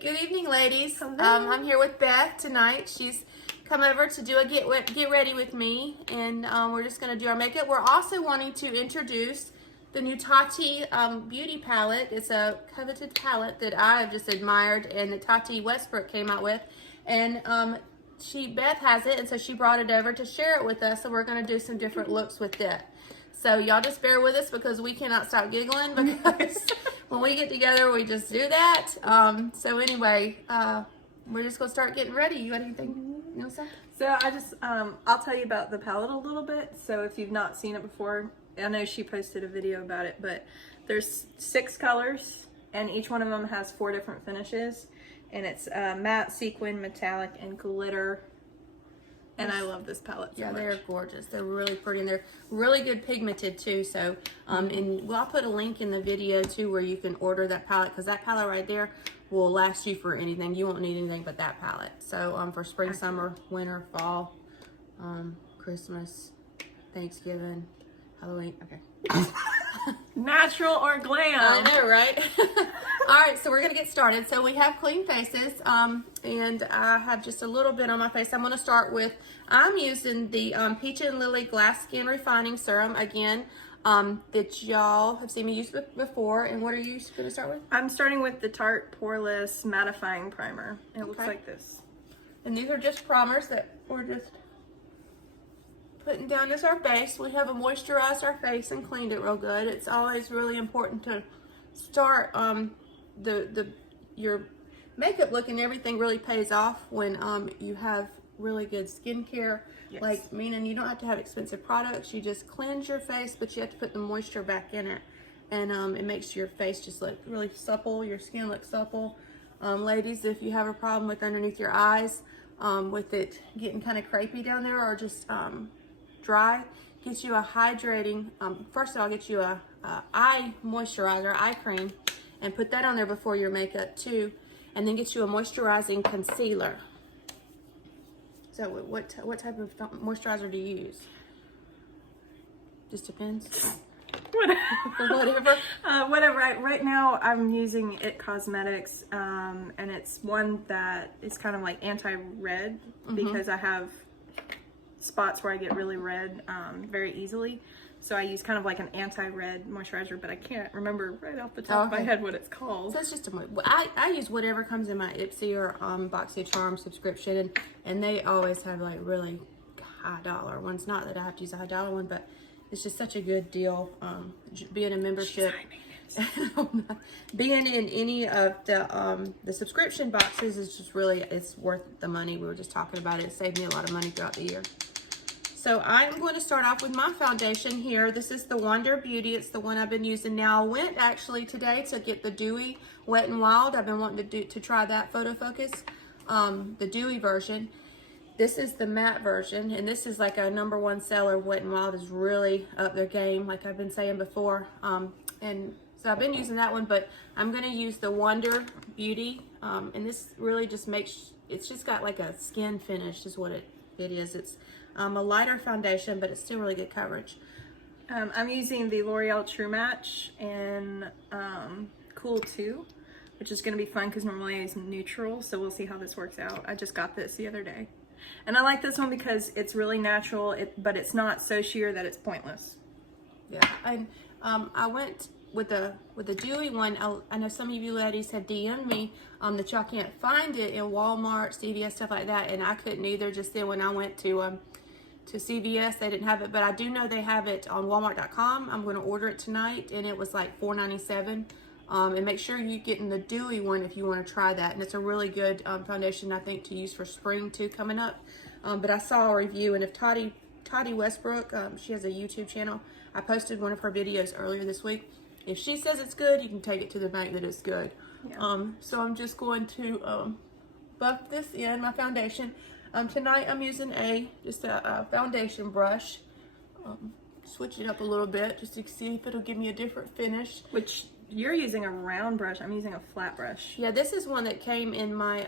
Good evening, ladies. Hello. I'm here with Beth tonight. She's come over to do a get ready with me, and we're just going to do our makeup. We're also wanting to introduce the new Tati Beauty palette. It's a coveted palette that I've just admired, and that Tati Westbrook came out with, and Beth has it, and so she brought it over to share it with us. So we're going to do some different looks with it. So y'all just bear with us because we cannot stop giggling because when we get together, we just do that. So anyway, we're just gonna start getting ready. You got anything you know, say? So I just, I'll tell you about the palette a little bit. So if you've not seen it before, I know she posted a video about it, but there's 6 colors and each one of them has 4 different finishes. And it's matte, sequin, metallic, and glitter. And I love this palette so much. They're gorgeous. They're really pretty, and they're really good pigmented too. So, and I'll put a link in the video too where you can order that palette, because that palette right there will last you for anything. You won't need anything but that palette. So, for spring, summer, winter, fall, Christmas, Thanksgiving, Halloween. Okay. Natural or glam? I know, right? All right, so we're gonna get started. So we have clean faces, and I have just a little bit on my face. I'm gonna start with, I'm using the Peach and Lily Glass Skin Refining Serum again, that y'all have seen me use before. And what are you gonna start with? I'm starting with the Tarte Poreless Mattifying Primer. It looks like this. And these are just primers that we're just putting down as our base. We have moisturized our face and cleaned it real good. It's always really important to start your makeup look, and everything really pays off when you have really good skincare. Yes. Like, meaning you don't have to have expensive products. You just cleanse your face, but you have to put the moisture back in it, and it makes your face just look really supple. Your skin looks supple. Ladies, if you have a problem with underneath your eyes, with it getting kind of crepey down there, or just dry, get you a hydrating, first of all, get you a eye moisturizer, eye cream, and put that on there before your makeup too, and then get you a moisturizing concealer. So what type of moisturizer do you use? Just depends. Whatever. Right now I'm using It Cosmetics, and it's one that is kind of like anti-red, because I have spots where I get really red very easily. So I use kind of like an anti-red moisturizer, but I can't remember right off the top of my head what it's called. So it's just I use whatever comes in my Ipsy or Boxy Charm subscription, and they always have like really high dollar ones. Not that I have to use a high dollar one, but it's just such a good deal. Being a membership, being in any of the subscription boxes is just really, it's worth the money. We were just talking about it. It saved me a lot of money throughout the year. So I'm going to start off with my foundation here. This is the Wonder Beauty. It's the one I've been using now. I went actually today to get the Dewy Wet n Wild. I've been wanting to try that photo focus, the Dewy version. This is the matte version, and this is like a #1 seller. Wet n Wild is really up their game, like I've been saying before. And so I've been using that one, but I'm going to use the Wonder Beauty, and this really just makes, it's just got like a skin finish is what it is. It's a lighter foundation, but it's still really good coverage. I'm using the L'Oreal True Match in Cool 2, which is going to be fun because normally I use neutral, so we'll see how this works out. I just got this the other day. And I like this one because it's really natural, but it's not so sheer that it's pointless. Yeah, and I went with the Dewy one. I know some of you ladies have DM'd me that y'all can't find it in Walmart, CVS, stuff like that, and I couldn't either. Just then when I went to CVS, they didn't have it, but I do know they have it on Walmart.com. I'm going to order it tonight, and it was like $4.97. And make sure you're getting the Dewy one if you want to try that. And it's a really good foundation, I think, to use for spring too coming up. But I saw a review, and if Tati Westbrook, she has a YouTube channel. I posted one of her videos earlier this week. If she says it's good, you can take it to the bank that it's good. Yeah. So I'm just going to buff this in, my foundation. Tonight I'm using just a foundation brush. Switch it up a little bit just to see if it'll give me a different finish. Which you're using a round brush. I'm using a flat brush. Yeah, this is one that came in my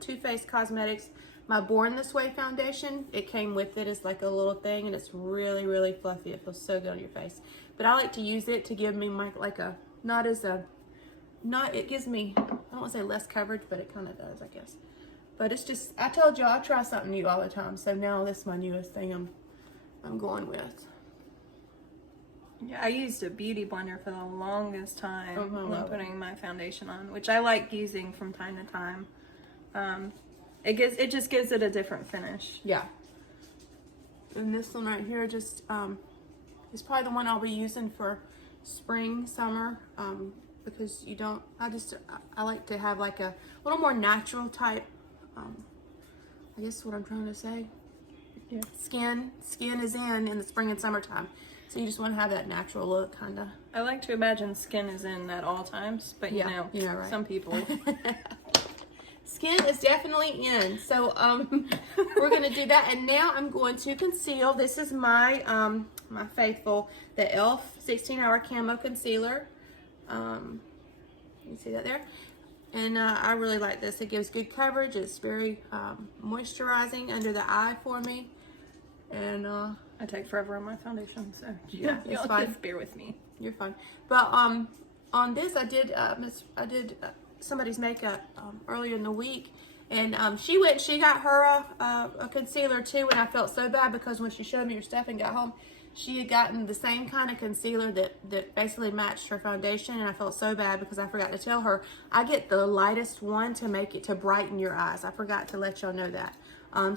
Too Faced Cosmetics, my Born This Way foundation. It came with it as like a little thing, and it's really, really fluffy. It feels so good on your face. But I like to use it to give me like a, not as a it gives me, I don't want to say less coverage, but it kind of does, I guess. But it's just, I told you I try something new all the time. So now this is my newest thing I'm going with. Yeah, I used a beauty blender for the longest time when love putting my foundation on, which I like using from time to time. It just gives it a different finish. Yeah. And this one right here just is probably the one I'll be using for spring, summer, because you don't, I like to have like a little more natural type, I guess what I'm trying to say. Yeah. Skin is in the spring and summertime. So you just want to have that natural look, kind of. I like to imagine skin is in at all times, but you know, right. some people. Skin is definitely in. So we're going to do that. And now I'm going to conceal. This is my my faithful, the e.l.f. 16-hour camo concealer. You see that there? And I really like this. It gives good coverage. It's very moisturizing under the eye for me. And I take forever on my foundation, so yeah, it's fine. Just bear with me. You're fine. But on this, I did somebody's makeup earlier in the week, and she got her a concealer too, and I felt so bad because when she showed me her stuff and got home, she had gotten the same kind of concealer that basically matched her foundation, and I felt so bad because I forgot to tell her I get the lightest one to brighten your eyes. I forgot to let y'all know that.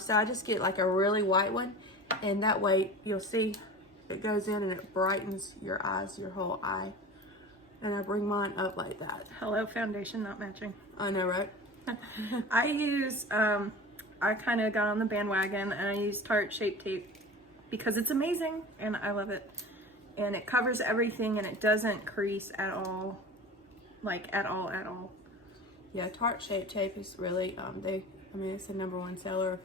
So I just get like a really white one, and that way you'll see it goes in and it brightens your eyes, your whole eye. And I bring mine up like that. Hello, foundation not matching. I know, right? I use, I kind of got on the bandwagon and I use Tarte Shape Tape because it's amazing and I love it. And it covers everything and it doesn't crease at all. Like, at all. Yeah, Tarte Shape Tape is really, it's the #1 seller of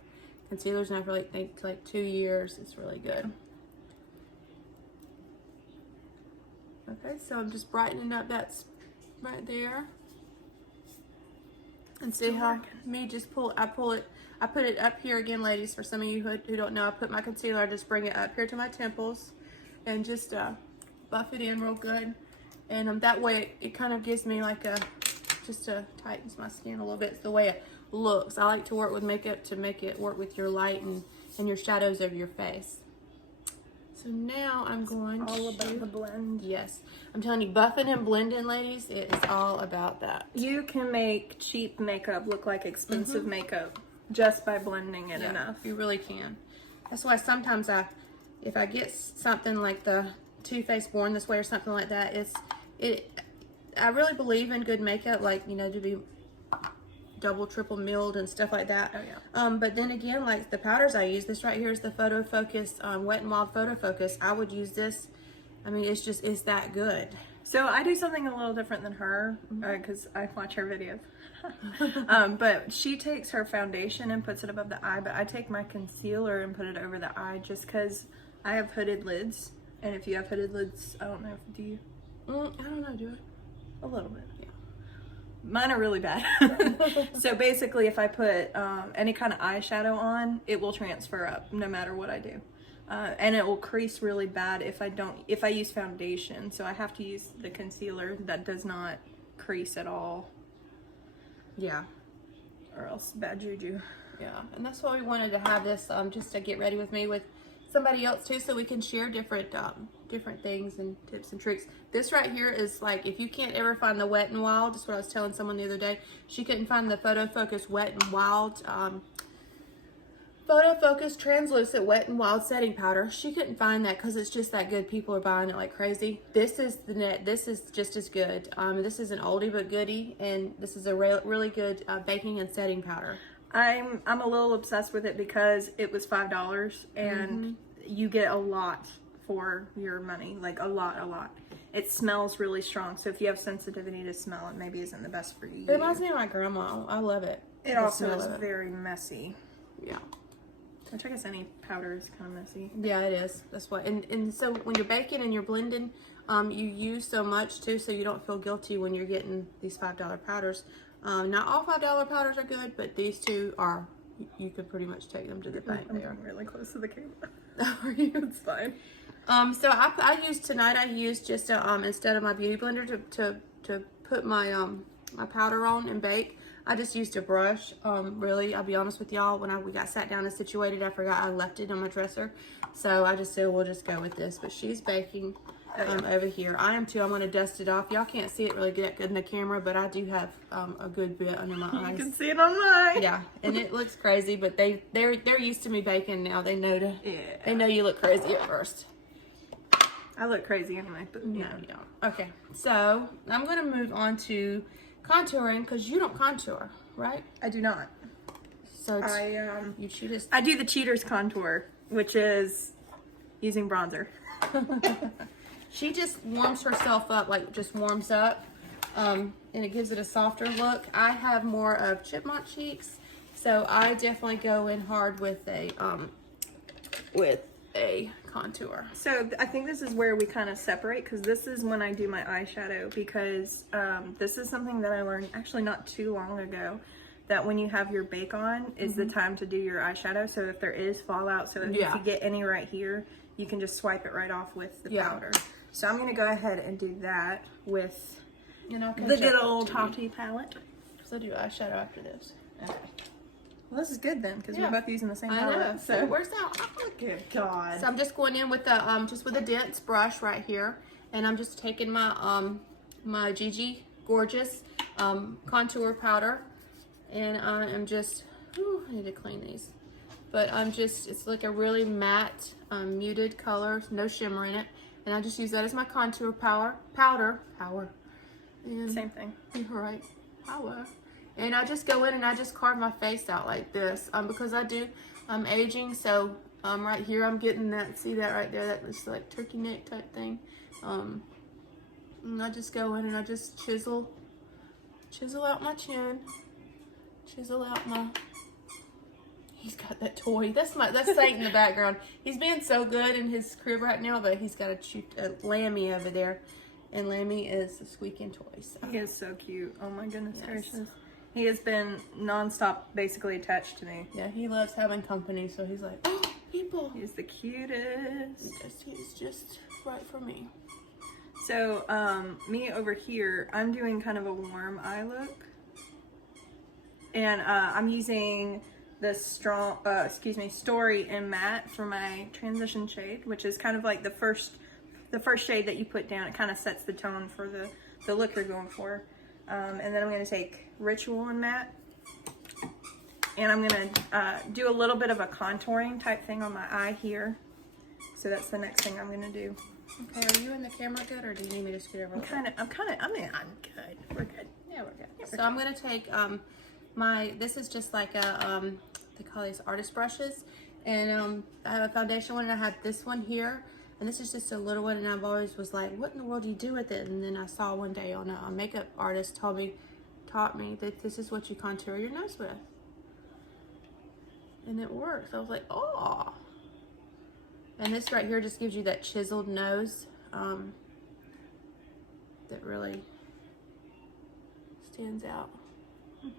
concealers, and I really think like 2 years, it's really good. Okay, so I'm just brightening up that's right there. And see how I put it up here again, ladies, for some of you who don't know. I put my concealer, I just bring it up here to my temples and just buff it in real good. And that way it kind of gives me like tightens my skin a little bit. It's the way it looks. I like to work with makeup to make it work with your light and your shadows of your face. So now I'm going all about the blend. Yes. I'm telling you, buffing and blending, ladies, it is all about that. You can make cheap makeup look like expensive makeup just by blending it enough. You really can. That's why sometimes if I get something like the Too Faced Born This Way or something like that, I really believe in good makeup, like, to be double, triple milled and stuff like that. Oh yeah. But then again, like the powders I use, this right here is the Photo Focus Wet n Wild Photo Focus. I would use this. It's that good. So I do something a little different than her because I watch her videos. But she takes her foundation and puts it above the eye, but I take my concealer and put it over the eye just because I have hooded lids. And if you have hooded lids, I don't know, do you? I don't know, do I? A little bit, yeah. Mine are really bad. So basically if I put any kind of eyeshadow on, it will transfer up no matter what I do. And it will crease really bad if I use foundation. So I have to use the concealer that does not crease at all. Yeah. Or else bad juju. Yeah, and that's why we wanted to have this just to get ready with me with somebody else too, so we can share different things and tips and tricks. This right here is like, if you can't ever find the Wet n Wild, that's what I was telling someone the other day. She couldn't find the Photo Focus Wet n Wild Photo Focus Translucent Wet n Wild Setting Powder. She couldn't find that because it's just that good. People are buying it like crazy. This is this is just as good. This is an oldie but goodie, and this is a really good baking and setting powder. I'm a little obsessed with it because it was $5 and you get a lot for your money, like a lot. It smells really strong, so if you have sensitivity to smell, it maybe isn't the best for you. It reminds me of my grandma. I love it. It also is very messy. Yeah. Which I guess any powder is kind of messy. Yeah, it is. That's why. And so when you're baking and you're blending, you use so much too, so you don't feel guilty when you're getting these $5 powders. Not all $5 powders are good, but these two are. You could pretty much take them to the bank. They are really close to the camera. Are you? It's fine. So I used tonight. I used just instead of my beauty blender to put my my powder on and bake, I just used a brush. Really, I'll be honest with y'all, when we got sat down and situated, I forgot I left it on my dresser. So I just said, we'll just go with this. But she's baking over here. I am too. I'm going to dust it off. Y'all can't see it really good in the camera, but I do have a good bit under my eyes. You can see it on mine. Yeah, and it looks crazy, but they're used to me baking now. They know they know you look crazy at first. I look crazy anyway, but no, you don't. Okay, so I'm going to move on to contouring because you don't contour, right? I do not. So you cheat. I do the cheater's contour, which is using bronzer. She just warms herself up, like just warms up, and it gives it a softer look. I have more of chipmunk cheeks, so I definitely go in hard with a contour. So I think this is where we kind of separate, because this is when I do my eyeshadow, because this is something that I learned actually not too long ago, that when you have your bake on is the time to do your eyeshadow. So if there is fallout, so if you get any right here, you can just swipe it right off with the powder. So I'm going to go ahead and do that with the good old Tati palette. So I'll do eyeshadow after this. Okay. Well, this is good then, because we're both using the same palette. I know. So it works out. Oh, good God. So I'm just going in with the just with a dense brush right here, and I'm just taking my my GIGI Gorgeous contour powder, and I am just I need to clean these, but I'm just it's like a really matte muted color, no shimmer in it, and I just use that as my contour powder. And same thing. You're right. Power. And I just go in and I just carve my face out like this because I do aging. So right here I'm getting that, see that right there, that looks like turkey neck type thing. And I just go in and I just chisel out my chin, chisel out my, he's got that toy, that's Saint in the background. He's being so good in his crib right now, but he's got a Lammy over there, and Lammy is a squeaking toy. So. He is so cute. Oh my goodness gracious. He has been non-stop basically attached to me. Yeah, he loves having company, so he's like, oh, people. He's the cutest. He's just right for me. So, me over here, I'm doing kind of a warm eye look. And I'm using the Story in Matte for my transition shade, which is kind of like the first shade that you put down. It kind of sets the tone for the look you're going for. And then I'm going to take Ritual in Matte, and I'm going to do a little bit of a contouring type thing on my eye here. So that's the next thing I'm going to do. Okay, are you in the camera good, or do you need me to scoot over? I'm good. We're good. Yeah, we're good. So I'm going to take this is just like a, they call these artist brushes, and I have a foundation one, and I have this one here. And this is just a little one, and I've always was like, what in the world do you do with it? And then I saw one day on a makeup artist taught me that this is what you contour your nose with. And it works. I was like, oh. And this right here just gives you that chiseled nose that really stands out. And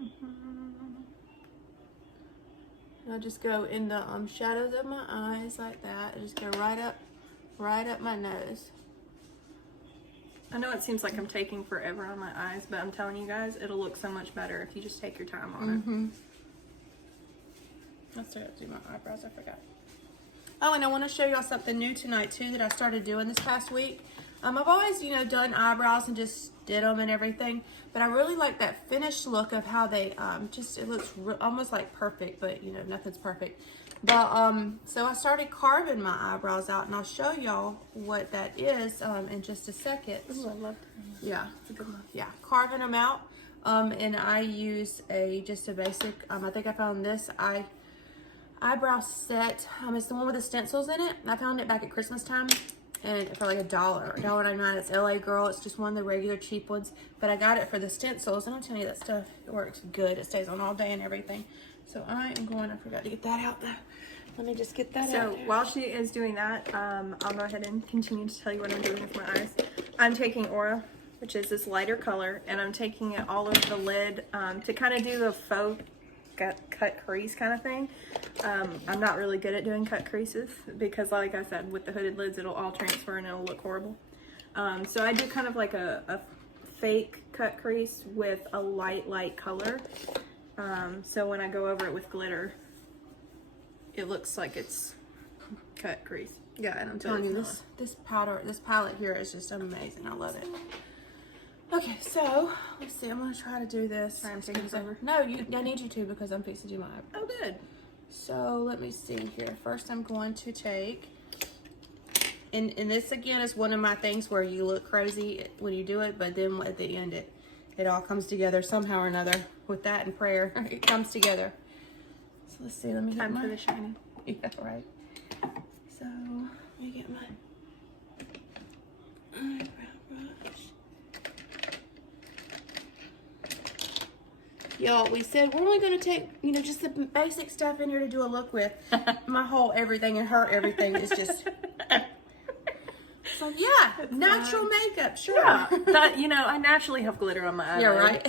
I'll just go in the shadows of my eyes like that. I just go right up my nose. I know it seems like I'm taking forever on my eyes, but I'm telling you guys, it'll look so much better if you just take your time on it. Let's start to do my eyebrows, I forgot. Oh, and I want to show y'all something new tonight too that I started doing this past week. I've always, done eyebrows and just did them and everything, but I really like that finished look of how they it looks almost like perfect, but nothing's perfect. But so I started carving my eyebrows out, and I'll show y'all what that is in just a second. Ooh, I love that. Yeah, it's a good one. Yeah, carving them out, and I use just a basic. I think I found this eyebrow set. It's the one with the stencils in it. I found it back at Christmas time, and for like $1.99. It's LA Girl. It's just one of the regular cheap ones, but I got it for the stencils, and I'm telling you, that stuff works good. It stays on all day and everything. So I forgot to get that out there. Let me just get that out there. So while she is doing that, I'll go ahead and continue to tell you what I'm doing with my eyes. I'm taking Aura, which is this lighter color, and I'm taking it all over the lid to kind of do the faux cut crease kind of thing. I'm not really good at doing cut creases because, like I said, with the hooded lids, it'll all transfer and it'll look horrible. So I do kind of like a fake cut crease with a light color. So when I go over it with glitter, it looks like it's cut crease. Yeah, and I'm telling you, this palette here is just amazing. I love it. Okay, so let's see. I'm gonna try to do this. Sorry, I'm taking over. No, I need you to because I'm fixing to do my eyebrow. Oh, good. So let me see here. First, I'm going to take, and this again is one of my things where you look crazy when you do it, but then at the end it all comes together somehow or another. With that and prayer, it comes together. So let's see. Let me Time for the shiny. Yeah, right. So let me get my eyebrow brush. Y'all, we said we're only going to take, you know, just the basic stuff in here to do a look with. My whole everything and her everything is just... So, yeah, it's natural makeup, sure. Yeah, that, you know, I naturally have glitter on my eyelid. Yeah, right?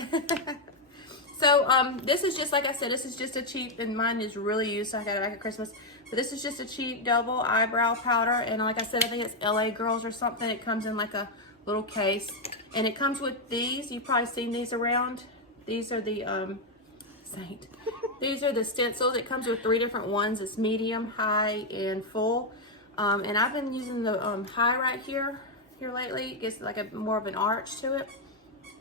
So, this is just, like I said, this is just a cheap, and mine is really used, so I got it back at Christmas. But this is just a cheap double eyebrow powder, and like I said, I think it's LA Girls or something. It comes in like a little case, and it comes with these. You've probably seen these around. These are the these are the stencils. It comes with 3 different ones. It's medium, high, and full. And I've been using the high right here lately. It gets like a more of an arch to it,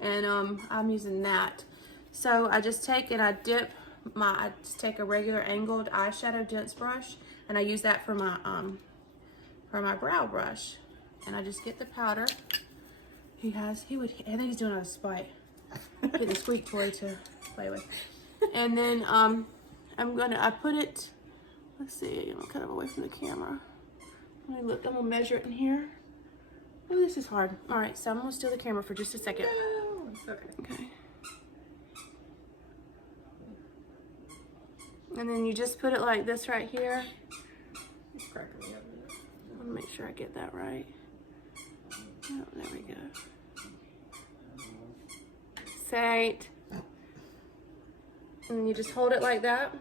and I'm using that. So I just take and I just take a regular angled eyeshadow dense brush, and I use that for my brow brush, and I just get the powder. I think he's doing it out of spite. Get the squeak toy to play with. And then I put it, let's see, I'm kind of away from the camera. Let me look, I'm gonna measure it in here. Oh, this is hard. All right, so I'm gonna steal the camera for just a second. No, it's okay. Okay. And then you just put it like this right here. It's cracking me up. Let me make sure I get that right. Oh, there we go. Ciate. And you just hold it like that.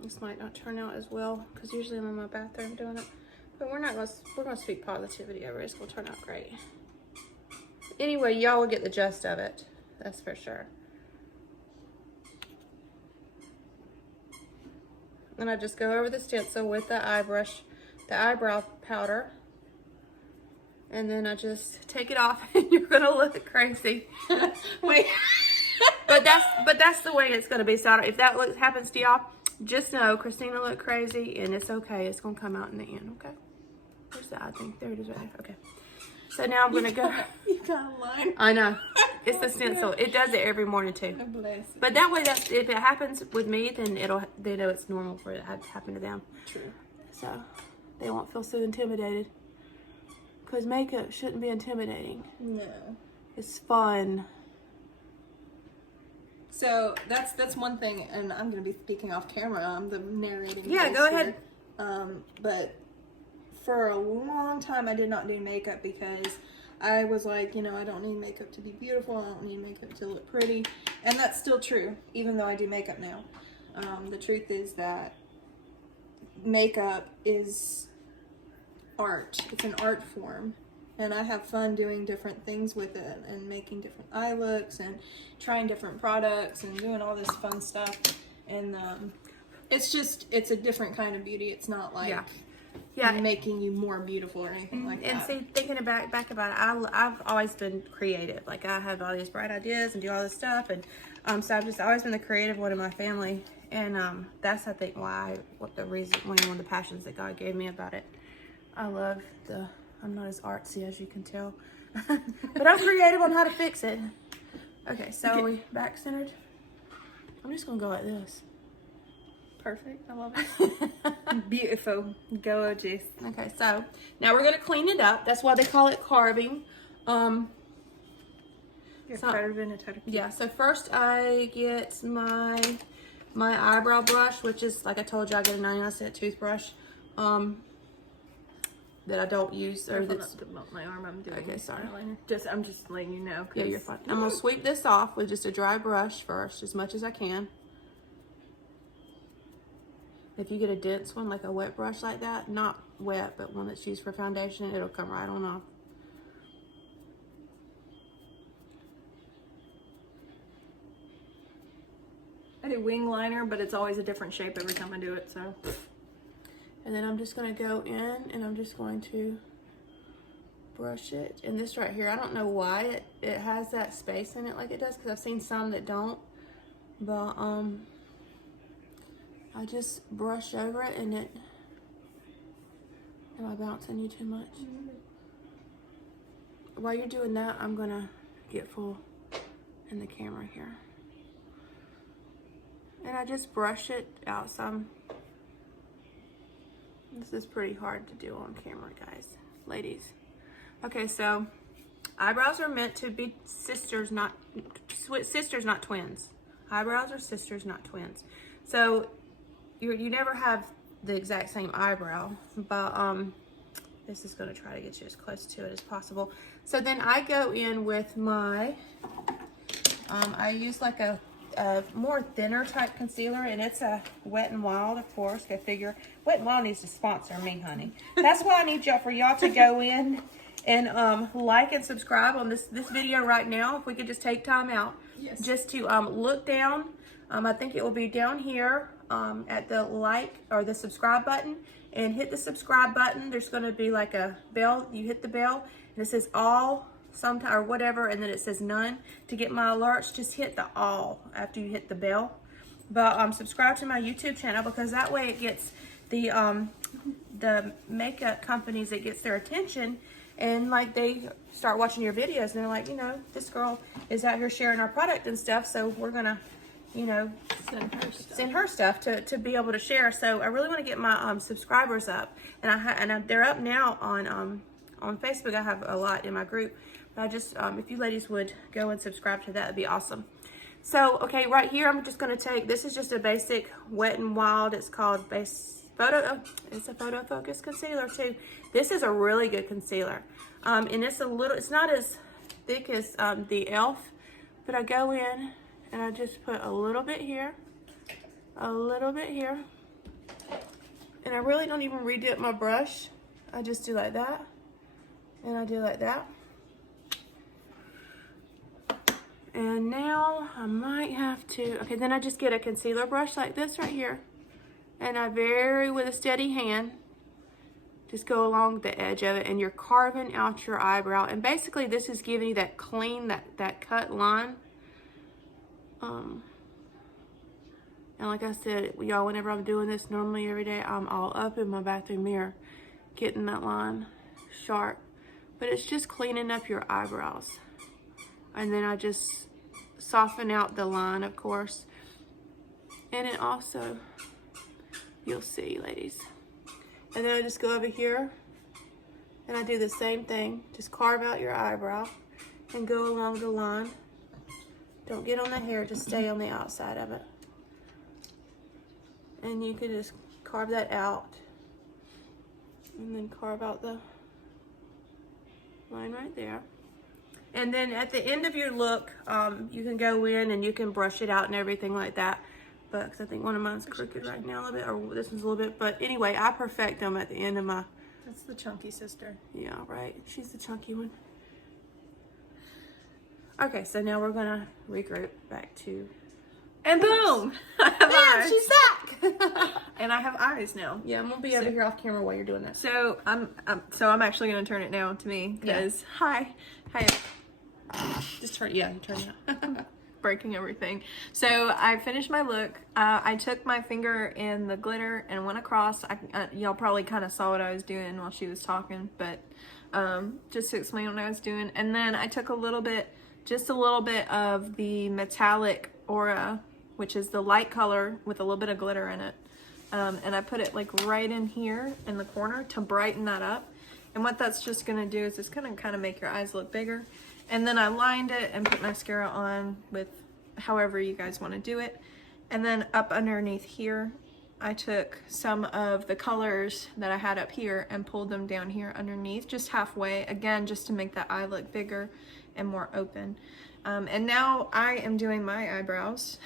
This might not turn out as well because usually I'm in my bathroom doing it, but we're gonna speak positivity over it. It's gonna turn out great. Anyway, y'all will get the gist of it. That's for sure. And I just go over the stencil with the eyebrow powder, and then I just take it off, and you're gonna look crazy. Wait, but that's the way it's gonna be. So if that happens to y'all, just know Christina looked crazy, and it's okay. It's gonna come out in the end. Okay. Where's the eye thing? There it is right there. Okay. So now I'm gonna go. You got a line. I know. It's the stencil. It does it every morning too. But that way, if it happens with me, then they know it's normal for it to happen to them. True. So they won't feel so intimidated. Because makeup shouldn't be intimidating. No. It's fun. So that's one thing, and I'm gonna be speaking off camera. I'm the narrating. Yeah, go ahead. But for a long time, I did not do makeup because I was like, you know, I don't need makeup to be beautiful. I don't need makeup to look pretty, and that's still true, even though I do makeup now. The truth is that makeup is art. It's an art form. And I have fun doing different things with it and making different eye looks and trying different products and doing all this fun stuff. And it's a different kind of beauty. It's not like making you more beautiful or anything like that. And see, thinking back about it, I've always been creative. Like I have all these bright ideas and do all this stuff. And so I've just always been the creative one in my family. And that's, I think, one of the passions that God gave me about it. I'm not as artsy as you can tell, but I'm creative on how to fix it. Okay, so are we back centered? I'm just gonna go like this. Perfect, I love it. Beautiful, gorgeous. Okay, so now we're gonna clean it up. That's why they call it carving. Yeah, so first I get my eyebrow brush, which is, like I told you, I get a 99-cent toothbrush. That I don't use, or that's my arm. I'm doing. Okay, sorry. I'm just letting you know. Yeah, you're fine. I'm gonna sweep this off with just a dry brush first, as much as I can. If you get a dense one, like a wet brush like that, not wet, but one that's used for foundation, it'll come right on off. I do wing liner, but it's always a different shape every time I do it, so. And then I'm just gonna go in and I'm just going to brush it. And this right here, I don't know why it has that space in it like it does, because I've seen some that don't. But I just brush over it and it, am I bouncing you too much? While you're doing that, I'm gonna get full in the camera here. And I just brush it out some. This is pretty hard to do on camera, guys, ladies. Okay, so eyebrows are meant to be sisters, not twins. Eyebrows are sisters, not twins. So you never have the exact same eyebrow, but this is gonna try to get you as close to it as possible. So then I go in with my, I use like a more thinner type concealer, and it's a Wet n Wild, of course. I figure Wet n Wild needs to sponsor me, honey. That's why I need y'all, for y'all to go in and like and subscribe on this video right now. If we could just take time out, yes, just to look down. I think it will be down here at the like or the subscribe button, and hit the subscribe button. There's going to be like a bell. You hit the bell and it says all, sometime or whatever, and then it says none. To get my alerts, just hit the all after you hit the bell. But subscribe to my YouTube channel, because that way it gets the makeup companies, it gets their attention, and like they start watching your videos and they're like, you know, this girl is out here sharing our product and stuff, so we're gonna, you know, send her stuff to be able to share. So I really want to get my subscribers up, and they're up now on Facebook. I have a lot in my group. I just, if you ladies would go and subscribe to that, it'd be awesome. So, okay, right here, I'm just going to take, this is just a basic Wet n Wild. It's called it's a photo focus concealer too. This is a really good concealer. And it's it's not as thick as the e.l.f., but I go in and I just put a little bit here, a little bit here. And I really don't even redip my brush. I just do like that, and I do like that. And now I might have to, okay, then I just get a concealer brush like this right here, and I with a steady hand, just go along the edge of it, and you're carving out your eyebrow. And basically this is giving you that clean, that cut line. And like I said, y'all, whenever I'm doing this normally every day, I'm all up in my bathroom mirror, getting that line sharp. But it's just cleaning up your eyebrows. And then I just soften out the line, of course. And it also, you'll see, ladies. And then I just go over here and I do the same thing. Just carve out your eyebrow and go along the line. Don't get on the hair, just stay on the outside of it. And you can just carve that out. And then carve out the line right there. And then at the end of your look, you can go in and you can brush it out and everything like that. But 'cause I think one of mine's crooked right now a little bit, or this one's a little bit. But anyway, I perfect them at the end of my... That's the chunky sister. Yeah, right. She's the chunky one. Okay, so now we're gonna regroup back to... And boom! I have eyes. She's back! And I have eyes now. Yeah, I'm gonna be over here off camera while you're doing that. So I'm actually gonna turn it now to me, because hi. Just turn, yeah, you turn it. Breaking everything. So I finished my look. I took my finger in the glitter and went across. Y'all probably kind of saw what I was doing while she was talking, but just to explain what I was doing. And then I took just a little bit of the metallic aura, which is the light color with a little bit of glitter in it. And I put it like right in here in the corner to brighten that up. And what that's just gonna do is it's gonna kind of make your eyes look bigger. And then I lined it and put mascara on with however you guys want to do it. And then up underneath here, I took some of the colors that I had up here and pulled them down here underneath, just halfway, again, just to make that eye look bigger and more open. And now I am doing my eyebrows.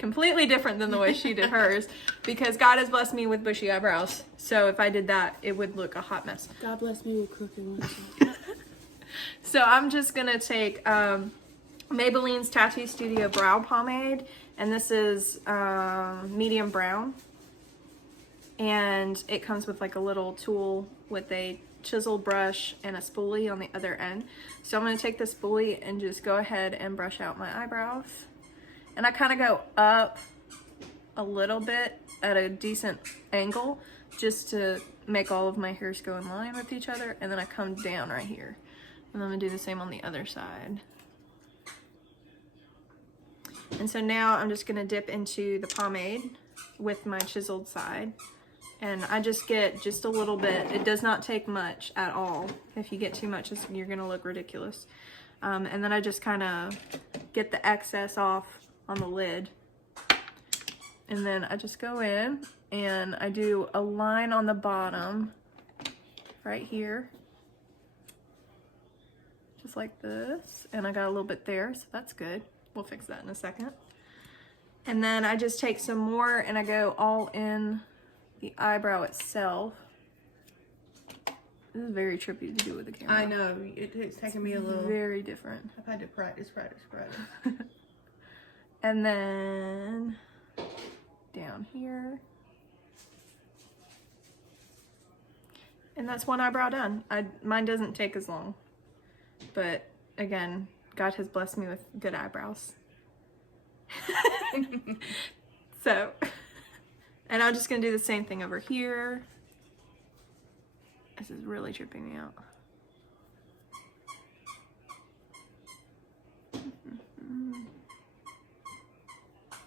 completely different than the way she did hers, because God has blessed me with bushy eyebrows. So if I did that, it would look a hot mess. God bless me with crooked ones. So I'm just gonna take Maybelline's Tati Studio Brow Pomade, and this is medium brown. And it comes with like a little tool with a chisel brush and a spoolie on the other end. So I'm gonna take the spoolie and just go ahead and brush out my eyebrows. And I kind of go up a little bit at a decent angle just to make all of my hairs go in line with each other. And then I come down right here. And I'm gonna do the same on the other side. And so now I'm just gonna dip into the pomade with my chiseled side. And I just get just a little bit. It does not take much at all. If you get too much, you're gonna look ridiculous. And then I just kind of get the excess off on the lid. And then I just go in and I do a line on the bottom right here. Just like this. And I got a little bit there, so that's good. We'll fix that in a second. And then I just take some more and I go all in the eyebrow itself. This is very trippy to do with the camera. I know, it's taking me a little. Very different. I've had to practice. And then down here. And that's one eyebrow done. Mine doesn't take as long. But again, God has blessed me with good eyebrows. So, and I'm just gonna do the same thing over here. This is really tripping me out.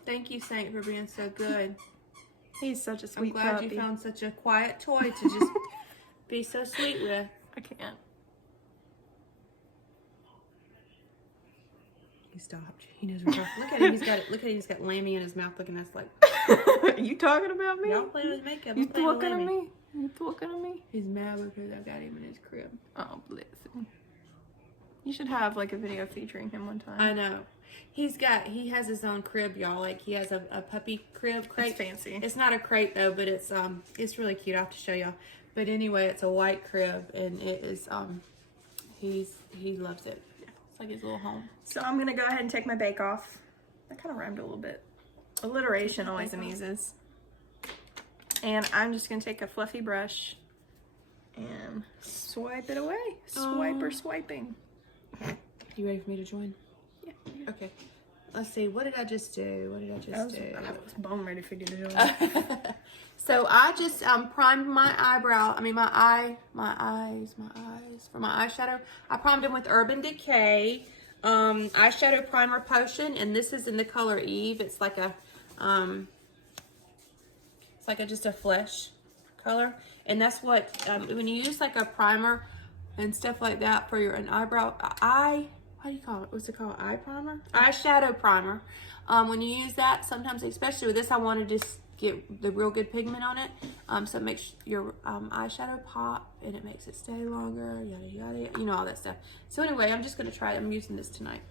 Thank you, Saint, for being so good. He's such a sweet I'm glad puppy. you found such a quiet toy to just be so sweet with. I can't. He stopped. He knows we're talking. Look at him. He's got Lammy in his mouth looking at us like. Are you talking about me? Y'all playing with makeup. You looking at me? You looking at me? He's mad because I got him in his crib. Oh, bless him. You should have like a video featuring him one time. I know. He has his own crib, y'all. Like he has a puppy crib crate. It's fancy. It's not a crate though, but it's really cute. I have to show y'all. But anyway, it's a white crib and it is he loves it. It's like his little home. So I'm gonna go ahead and take my bake off. That kind of rhymed a little bit. Alliteration always amuses. And I'm just gonna take a fluffy brush and swipe it away. Swiper swiping. You ready for me to join? Yeah. Okay. Let's see. What did I just do? I was bone ready for you to join. So I just primed my eyebrow. I mean my eyes for my eyeshadow. I primed them with Urban Decay eyeshadow primer potion, and this is in the color Eve. It's like a just a flesh color, and that's what when you use like a primer and stuff like that for an eyebrow what do you call it? What's it called? Eye primer? Eyeshadow primer. When you use that, sometimes, especially with this, I want to just get the real good pigment on it. So it makes your eyeshadow pop and it makes it stay longer, yada, yada, you know, all that stuff. So anyway, I'm just going to try it. I'm using this tonight.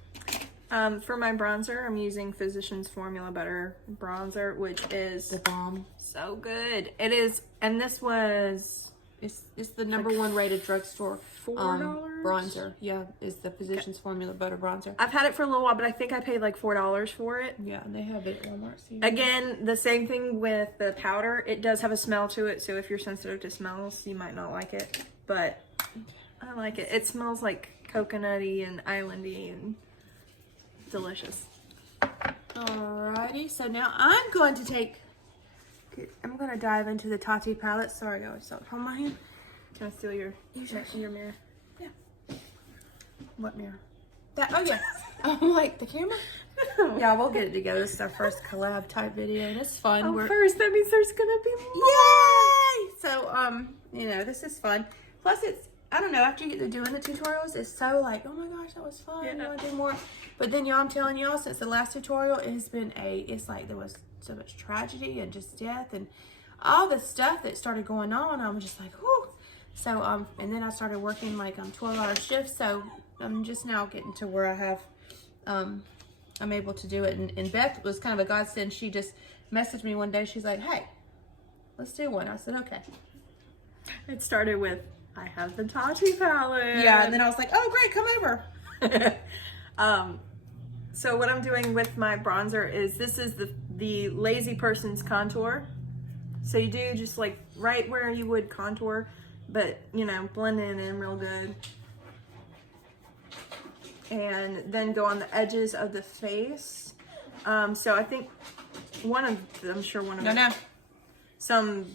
For my bronzer, I'm using Physicians Formula Butter Bronzer, which is the bomb. So good. It is, and this was... It's the number one rated drugstore $4 bronzer. Yeah, is the Physicians Formula Butter Bronzer. I've had it for a little while, but I think I paid like $4 for it. Yeah, and they have it at Walmart. So Again, the same thing with the powder. It does have a smell to it, so if you're sensitive to smells, you might not like it. But I like it. It smells like coconutty and islandy and delicious. Alrighty, so now I'm going to dive into the Tati palette. Sorry, I always saw it on my hand. Can I steal your mirror? Yeah. What mirror? That, oh yeah. I'm like, the camera? Yeah, we'll get it together. This is our first collab type video, and it's fun. Oh, first, that means there's gonna be more. Yay! So, you know, this is fun. Plus, it's, I don't know, after you get to doing the tutorials, it's so like, oh my gosh, that was fun. Yeah. I want to do more. But then, y'all, I'm telling y'all, since the last tutorial, it has been it's like there was so much tragedy and just death and all the stuff that started going on. I was just like, whew. So, and then I started working like 12-hour shifts. So I'm just now getting to where I have a I'm able to do it. And Beth was kind of a godsend. She just messaged me one day. She's like, hey, let's do one. I said, okay. It started with, I have the Tati palette. Yeah, and then I was like, oh, great, come over. So what I'm doing with my bronzer is, this is the Lazy Person's contour. So you do just like right where you would contour, but you know, blend it in real good. And then go on the edges of the face. So I think some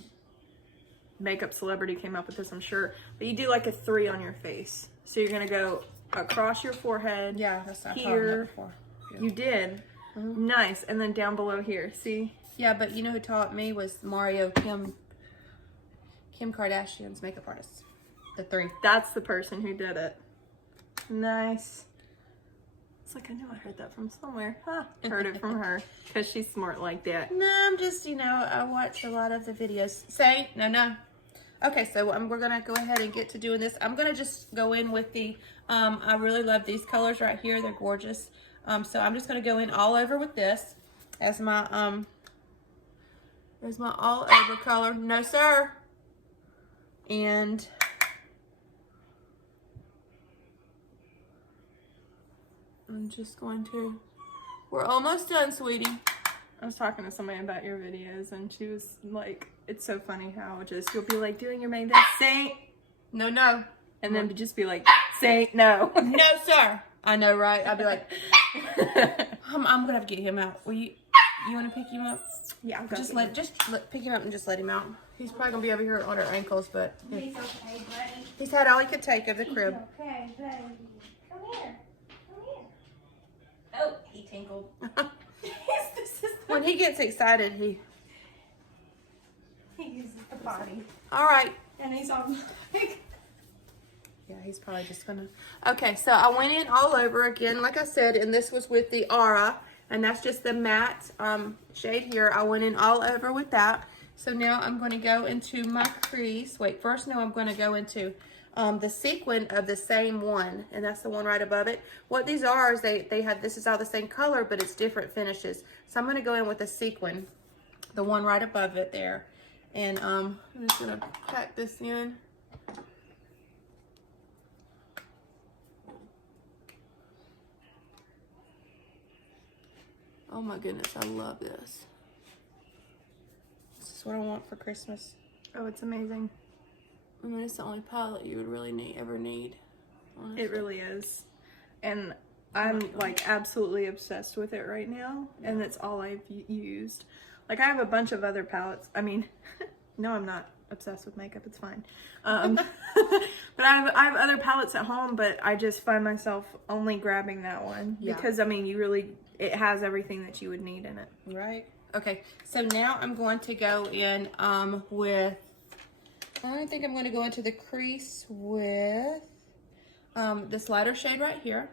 makeup celebrity came up with this, I'm sure. But you do like a 3 on your face. So you're gonna go across your forehead. Yeah, that's not here. Before. Yeah. You did. Nice. And then down below here. See? Yeah, but you know who taught me was Kim Kardashian's makeup artist. The 3. That's the person who did it. Nice. It's like, I know I heard that from somewhere. Huh. Heard it from her. Because she's smart like that. No, I'm just, you know, I watch a lot of the videos. Say, no. Okay, so we're going to go ahead and get to doing this. I'm going to just go in with the, I really love these colors right here. They're gorgeous. So I'm just going to go in all over with this as my all over color. No, sir. And I'm just going to, we're almost done, sweetie. I was talking to somebody about your videos, and she was like, it's so funny how just you'll be like doing your makeup, Saint. No. And then just be like, Saint, no. No, sir. I know, right? I'd be like, I'm gonna have to get him out. Will you want to pick him up? Yeah, I'll go. Pick him up and just let him out. He's probably gonna be over here on our ankles, but He's okay, buddy. he's had all he could take of the crib. Okay, buddy. Come here. Oh, he tinkled. When he gets excited, he uses the body. all right. And he's on. Yeah, he's probably just gonna. Okay, so I went in all over again, like I said, and this was with the Aura, and that's just the matte shade here. I went in all over with that. So now I'm going to go into my crease. Wait, first, no, I'm going to go into the sequin of the same one, and that's the one right above it. What these are is they have, this is all the same color, but it's different finishes. So I'm going to go in with the sequin, the one right above it there, and I'm just going to pack this in. Oh my goodness, I love this. This is what I want for Christmas. Oh, it's amazing. I mean, it's the only palette you would really ever need. Honestly. It really is. And I'm like absolutely obsessed with it right now. Yeah. And that's all I've used. Like, I have a bunch of other palettes. I mean, no, I'm not obsessed with makeup. It's fine. But I have other palettes at home, but I just find myself only grabbing that one. Yeah. Because, I mean, it has everything that you would need in it. Right. Okay. So now I'm going to go in with, I think I'm going to go into the crease with this lighter shade right here.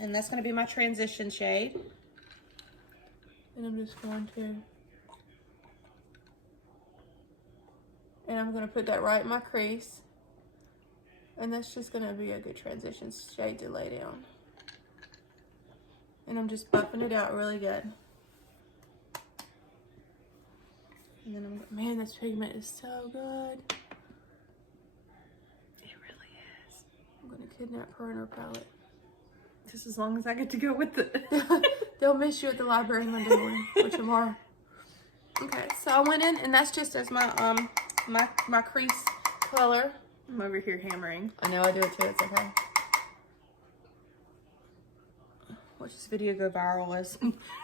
And that's going to be my transition shade. And I'm just going to, and I'm going to put that right in my crease. And that's just going to be a good transition shade to lay down. And I'm just buffing it out really good. And then man, this pigment is so good. It really is. I'm going to kidnap her and her palette. Just as long as I get to go with it. They'll miss you at the library Monday morning or tomorrow. Okay, so I went in, and that's just as my my crease color. I'm over here hammering. I know, I do it too. It's okay. Watch this video go viral as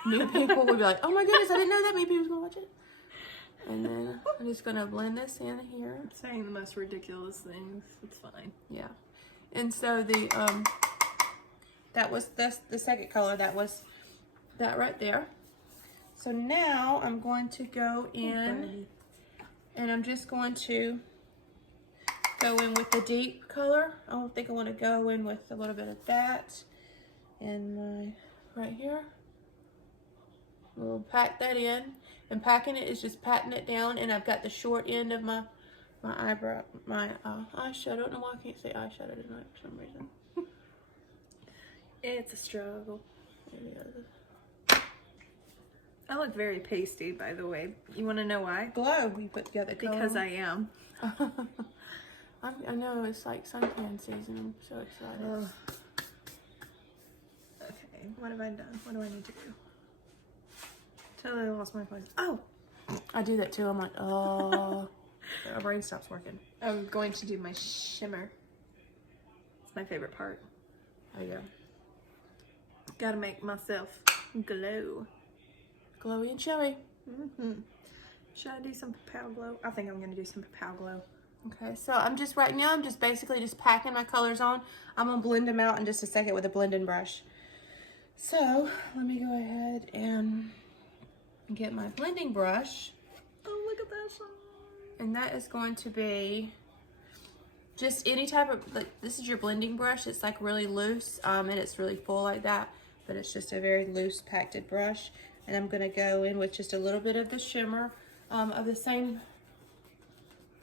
new people would be like, oh my goodness, I didn't know that many people was gonna watch it. And then I'm just gonna blend this in here. I'm saying the most ridiculous things. It's fine. Yeah. And so the that was the second color. That was that right there. So now I'm going to go in, and I'm just going to go in with the deep color. I don't think I want to go in with a little bit of that. And my right here, we'll pack that in. And packing it is just patting it down. And I've got the short end of my eyebrow, my eyeshadow. I don't know why I can't say eyeshadow tonight for some reason. It's a struggle. I look very pasty, by the way. You want to know why? Glow. You put together Because I am. I know it's like suntan season. I'm so excited. Okay, what have I done? What do I need to do? Totally lost my place. Oh! I do that too. I'm like, oh. My brain stops working. I'm going to do my shimmer. It's my favorite part. There you go. Gotta make myself glow. Glowy and showy. Should I do some Pow Glow? I think I'm gonna do some Pow Glow. Okay, so I'm just basically packing my colors on. I'm gonna blend them out in just a second with a blending brush. So let me go ahead and get my blending brush. Oh, look at that song. And that is going to be just any type of, like, this is your blending brush. It's like really loose, and it's really full like that, but it's just a very loose packed brush. And I'm gonna go in with just a little bit of the shimmer of the same.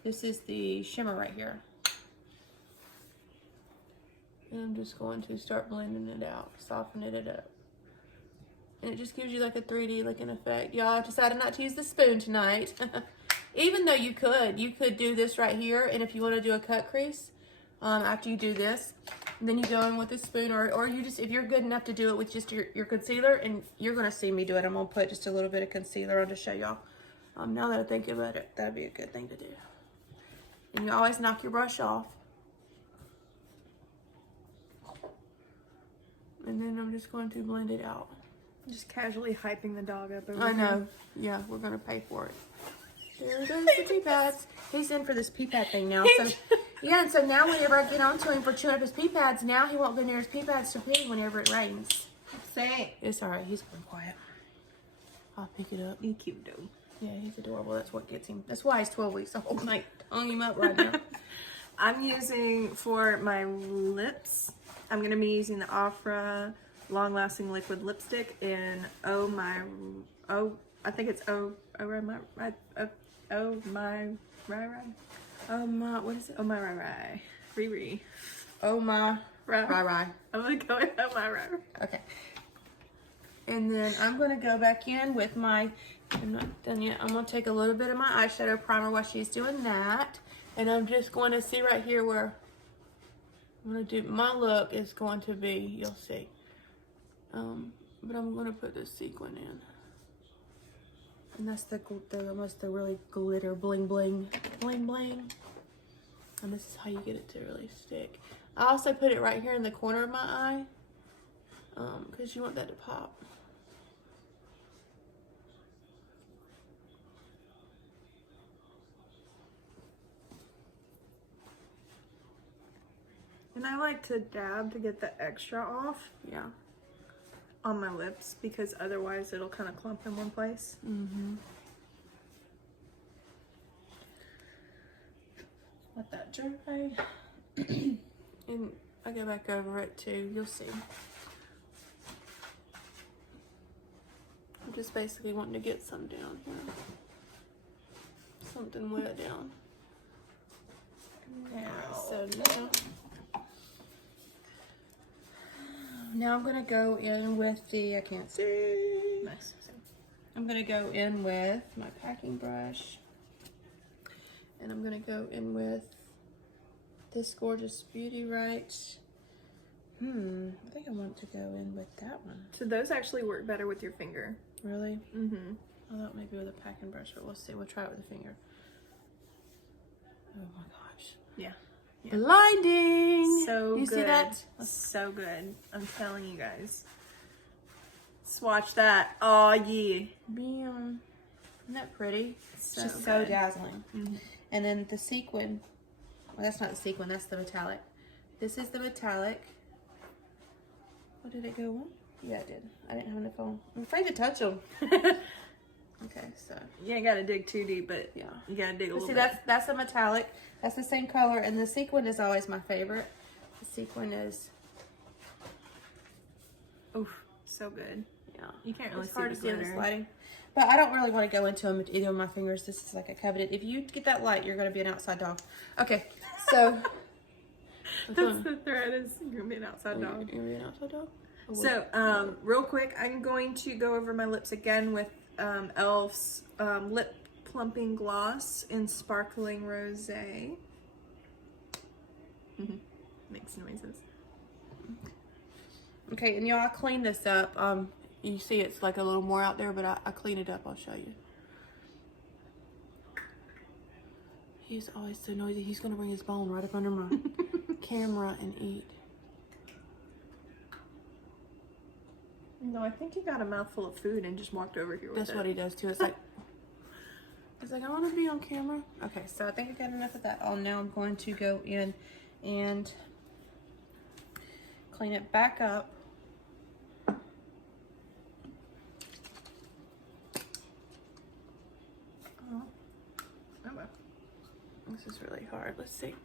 This is the shimmer right here. And I'm just going to start blending it out, softening it up. And it just gives you like a 3D looking effect. Y'all, I've decided not to use the spoon tonight. Even though you could do this right here, and if you want to do a cut crease, after you do this, and then you go in with a spoon, or you just, if you're good enough to do it with just your concealer, and you're going to see me do it, I'm going to put just a little bit of concealer on to show y'all. Now that I think about it, that'd be a good thing to do. And you always knock your brush off. And then I'm just going to blend it out. Just casually hyping the dog up over I know. here. Yeah, we're going to pay for it. There goes the pee pads. He's in for this pee pad thing now. So yeah, and so now whenever I get onto him for chewing up his pee pads, now he won't go near his pee pads to pee whenever it rains. Say It's alright, he's going quiet. I'll pick it up. you cute though. Yeah, he's adorable. That's what gets him. That's why he's 12 weeks old. Like, tongue him up right now. I'm using for my lips. I'm gonna be using the Ofra Long Lasting Liquid Lipstick in I think it's What is it? Oh my Rai. Riri. Oh my. Right. I'm gonna go with oh my Rai. Okay. And then I'm going to go back in with my, I'm not done yet. I'm going to take a little bit of my eyeshadow primer while she's doing that. And I'm just going to see right here where I'm going to do, my look is going to be, you'll see. But I'm going to put this sequin in. And that's the almost the really glitter bling bling. And this is how you get it to really stick. I also put it right here in the corner of my eye. Because you want that to pop. And I like to dab to get the extra off Yeah. on my lips because otherwise it'll kind of clump in one place. Let that dry. And I go back over it too. You'll see. I'm just basically wanting to get some down here. Something wet down. So now I'm gonna go in with the, I can't see. Nice. I'm gonna go in with my packing brush. And I'm gonna go in with this gorgeous Beauty Right. I think I want to go in with that one. So those actually work better with your finger. Really? Mm-hmm. I thought maybe with a packing brush, but we'll see. We'll try it with a finger. Oh my gosh. Yeah. Blinding! So you good. see that? So good. I'm telling you guys. Swatch that. Oh yeah. Bam. Isn't that pretty? It's So just so good. dazzling. And then the sequin. Well, that's not the sequin. That's the metallic. This is the metallic. What did it go on? Yeah, it did. I didn't have enough on. I'm afraid to touch them. Okay, so You ain't gotta dig too deep, but yeah. you gotta dig a little See, bit. that's a metallic. That's the same color, and the sequin is always my favorite. The sequin is, Oof, so good. yeah. You can't really It's hard see to the see in this glitter. lighting. But I don't really want to go into them with either of my fingers. This is like a coveted. If you get that light, you're going to be an outside dog. Okay, so. That's the thread is you're gonna be an outside dog. You're going to be an outside dog? So, real quick, I'm going to go over my lips again with e.l.f.'s Lip Plumping Gloss in Sparkling Rosé. Makes noises. Okay, and y'all, I cleaned this up. You see it's like a little more out there, but I cleaned it up. I'll show you. He's always so noisy. He's gonna bring his bone right up under my camera and eat. No, I think he got a mouthful of food and just walked over here with That's it. what he does too. It's like, he's like, I want to be on camera. Okay, so I think I got enough of that on. Now I'm going to go in and clean it back up. Oh, well. This is really hard. Let's see.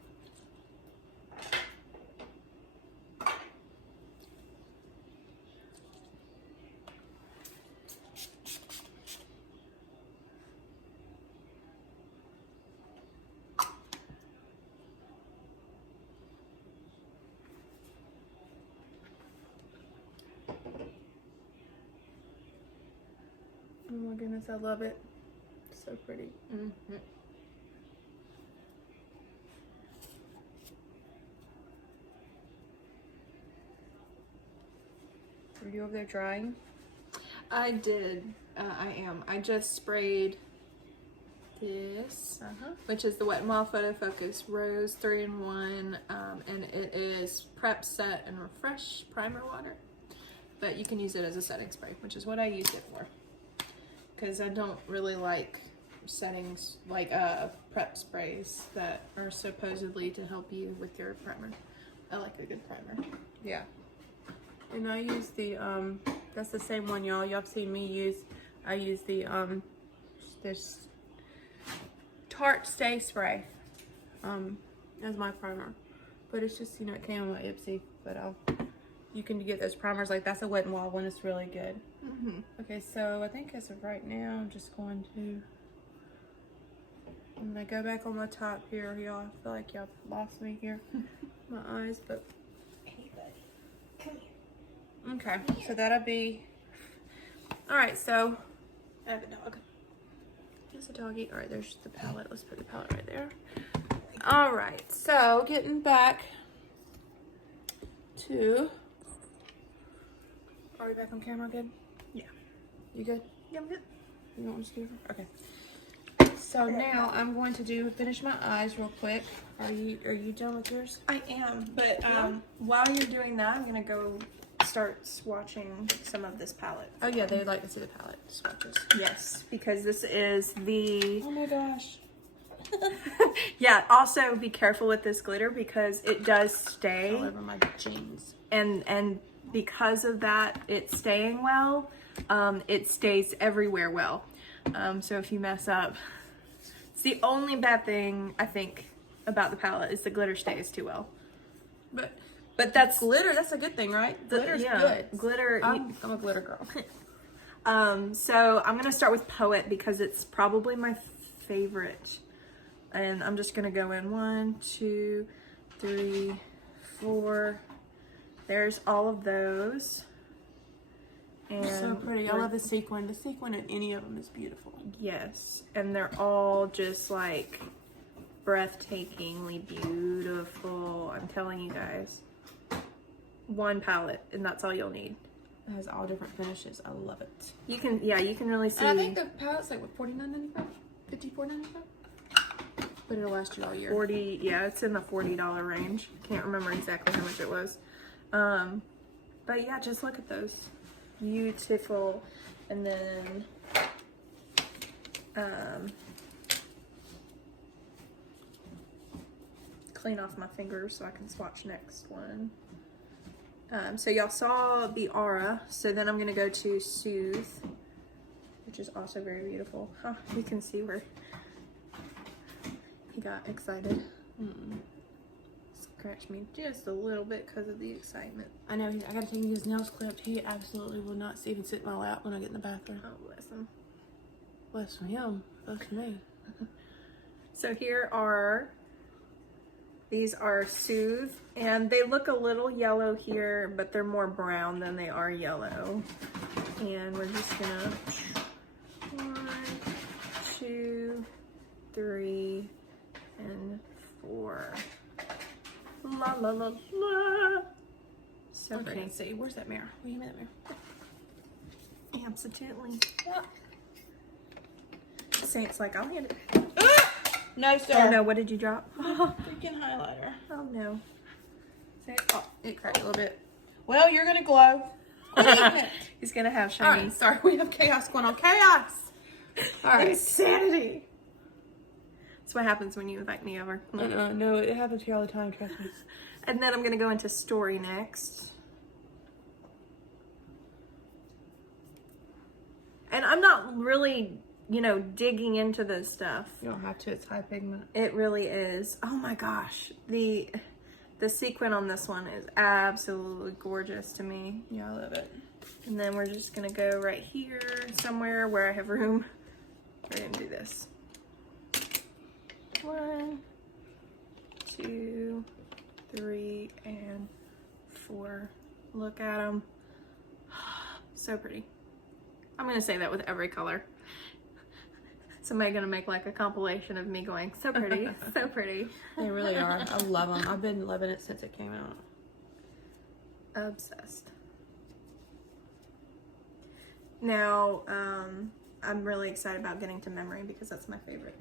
Oh my goodness, I love it. So pretty. Mm-hmm. Are you over there drying? I did. I am. I just sprayed this, which is the Wet n Wild Photo Focus Rose 3-in-1, and it is Prep, Set, and Refresh Primer Water. But you can use it as a setting spray, which is what I used it for. Because I don't really like settings, like prep sprays that are supposedly to help you with your primer. I like a good primer. Yeah. And I use the, that's the same one, y'all. Y'all have seen me use, I use the, this Tarte Stay Spray, as my primer. But it's just, you know, it came on my Ipsy, but you can get those primers, like that's a Wet n Wild one, it's really good. Okay, so I think as of right now, I'm just going to, I'm gonna go back on my top here, y'all. I feel like y'all lost me here, my eyes, but. Hey, buddy. Come here. Okay, so that'll be, all right, so, I have a dog. there's a doggy. All right, there's the palette. Let's put the palette right there. All right, so getting back to, are we back on camera good? Yeah. You good? Yeah, I'm good. You want me to scoot over? Okay. So now I'm going to finish my eyes real quick. Are you done with yours? I am, but while you're doing that, I'm gonna go start swatching some of this palette. Oh yeah, they would like to see the palette swatches. Yes, because this is the... Oh my gosh. Yeah, also be careful with this glitter because it does stay. All over my jeans. And because of that, it's staying well. It stays everywhere well. So if you mess up, it's the only bad thing I think about the palette is the glitter stays too well. But that's Glitter, that's a good thing, right? Glitter's good. Glitter. I'm a glitter girl. So I'm gonna start with Poet because it's probably my favorite. And I'm just gonna go in 1, 2, 3, 4. There's all of those. And So pretty. I love the sequin. The sequin in any of them is beautiful. Yes, and they're all just like breathtakingly beautiful. I'm telling you guys. One palette, and that's all you'll need. It has all different finishes. I love it. You can really see. And I think the palette's like what, $49.95? $54.95? But it'll last you all year. 40, yeah, it's in the $40 range. Can't remember exactly how much it was. But yeah, just look at those. Beautiful. And then clean off my fingers so I can swatch next one. So y'all saw the Aura, so then I'm gonna go to Soothe, which is also very beautiful. Huh, you can see where he got excited. Scratched me just a little bit because of the excitement. I know, I gotta take his nails clipped. He absolutely will not even sit in my lap when I get in the bathroom. Oh, bless him. Bless him, bless me. So here are These are Soothe, and they look a little yellow here, but they're more brown than they are yellow. And we're just gonna 1, 2, 3, and 4. La la la la. So Okay, pretty. let's see. Where's that mirror? Wait a minute, mirror. Absolutely. Yeah. Saint's like, I'll hand it. No, sir. Oh no, what did you drop? Freaking highlighter. Oh no. Oh, it cracked a little bit. Well, you're gonna glow. He's gonna have All shiny. right, sorry, we have chaos going on. Chaos. All right. Insanity. That's what happens when you invite me over. No, it happens here all the time. Trust me. And then I'm gonna go into Story next. And I'm not really, you know, digging into this stuff. You don't have to. It's high pigment. It really is. Oh my gosh. The sequin on this one is absolutely gorgeous to me. Yeah, I love it. And then we're just gonna go right here somewhere where I have room. We're gonna do this. 1, 2, 3, and 4. Look at them. So pretty. I'm gonna say that with every color. Somebody gonna make like a compilation of me going, so pretty, so pretty. They really are. I love them. I've been loving it since it came out. Obsessed. Now, I'm really excited about getting to Memory because that's my favorite.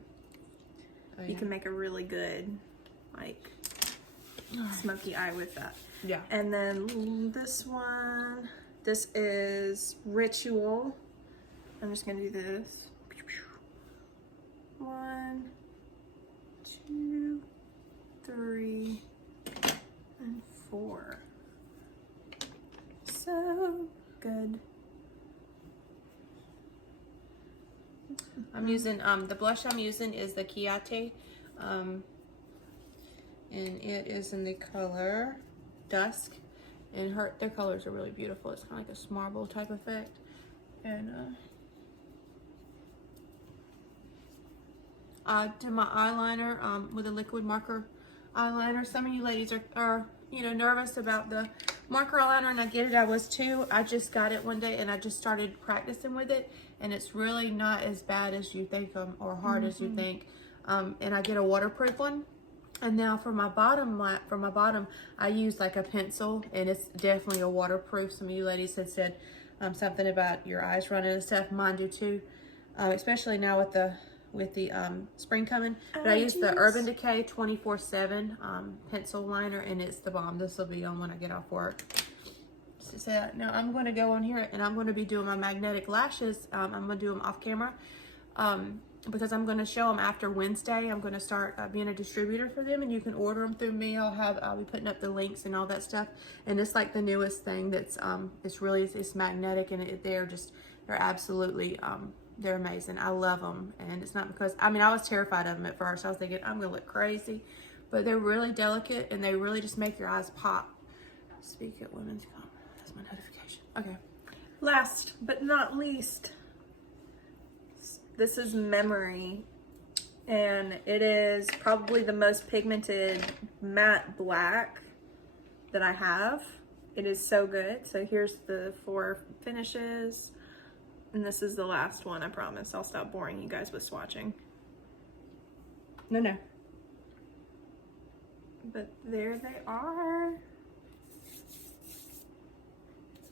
Oh, yeah. You can make a really good, like, smoky eye with that. Yeah. And then this one, this is Ritual. I'm just gonna do this. 1, 2, 3, and 4. So good. I'm using, the blush I'm using is the Ciate, and it is in the color Dusk, and their colors are really beautiful. It's kind of like a marble type effect, and I did my eyeliner with a liquid marker eyeliner. Some of you ladies are you know, nervous about the marker eyeliner, and I get it. I was too. I just got it one day and I just started practicing with it, and it's really not as bad as you think, or hard as you think. And I get a waterproof one. And now for my bottom, I use like a pencil, and it's definitely a waterproof. Some of you ladies had said something about your eyes running and stuff. Mine do too, especially now with the spring coming. But I use the Urban Decay 24/7 pencil liner, and it's the bomb. This will be on when I get off work. So now I'm going to go on here, and I'm going to be doing my magnetic lashes. I'm going to do them off camera because I'm going to show them after Wednesday. I'm going to start being a distributor for them, and you can order them through me. I'll be putting up the links and all that stuff. And it's like the newest thing that's it's magnetic, and they're absolutely they're amazing. I love them, and it's not because, I mean, I was terrified of them at first. I was thinking I'm gonna look crazy, but they're really delicate, and they really just make your eyes pop. Speak at Women's Com. That's my notification. Okay. Last but not least, this is Memory, and it is probably the most pigmented matte black that I have. It is so good. So here's the 4 finishes. And this is the last one, I promise. I'll stop boring you guys with swatching. No. But there they are.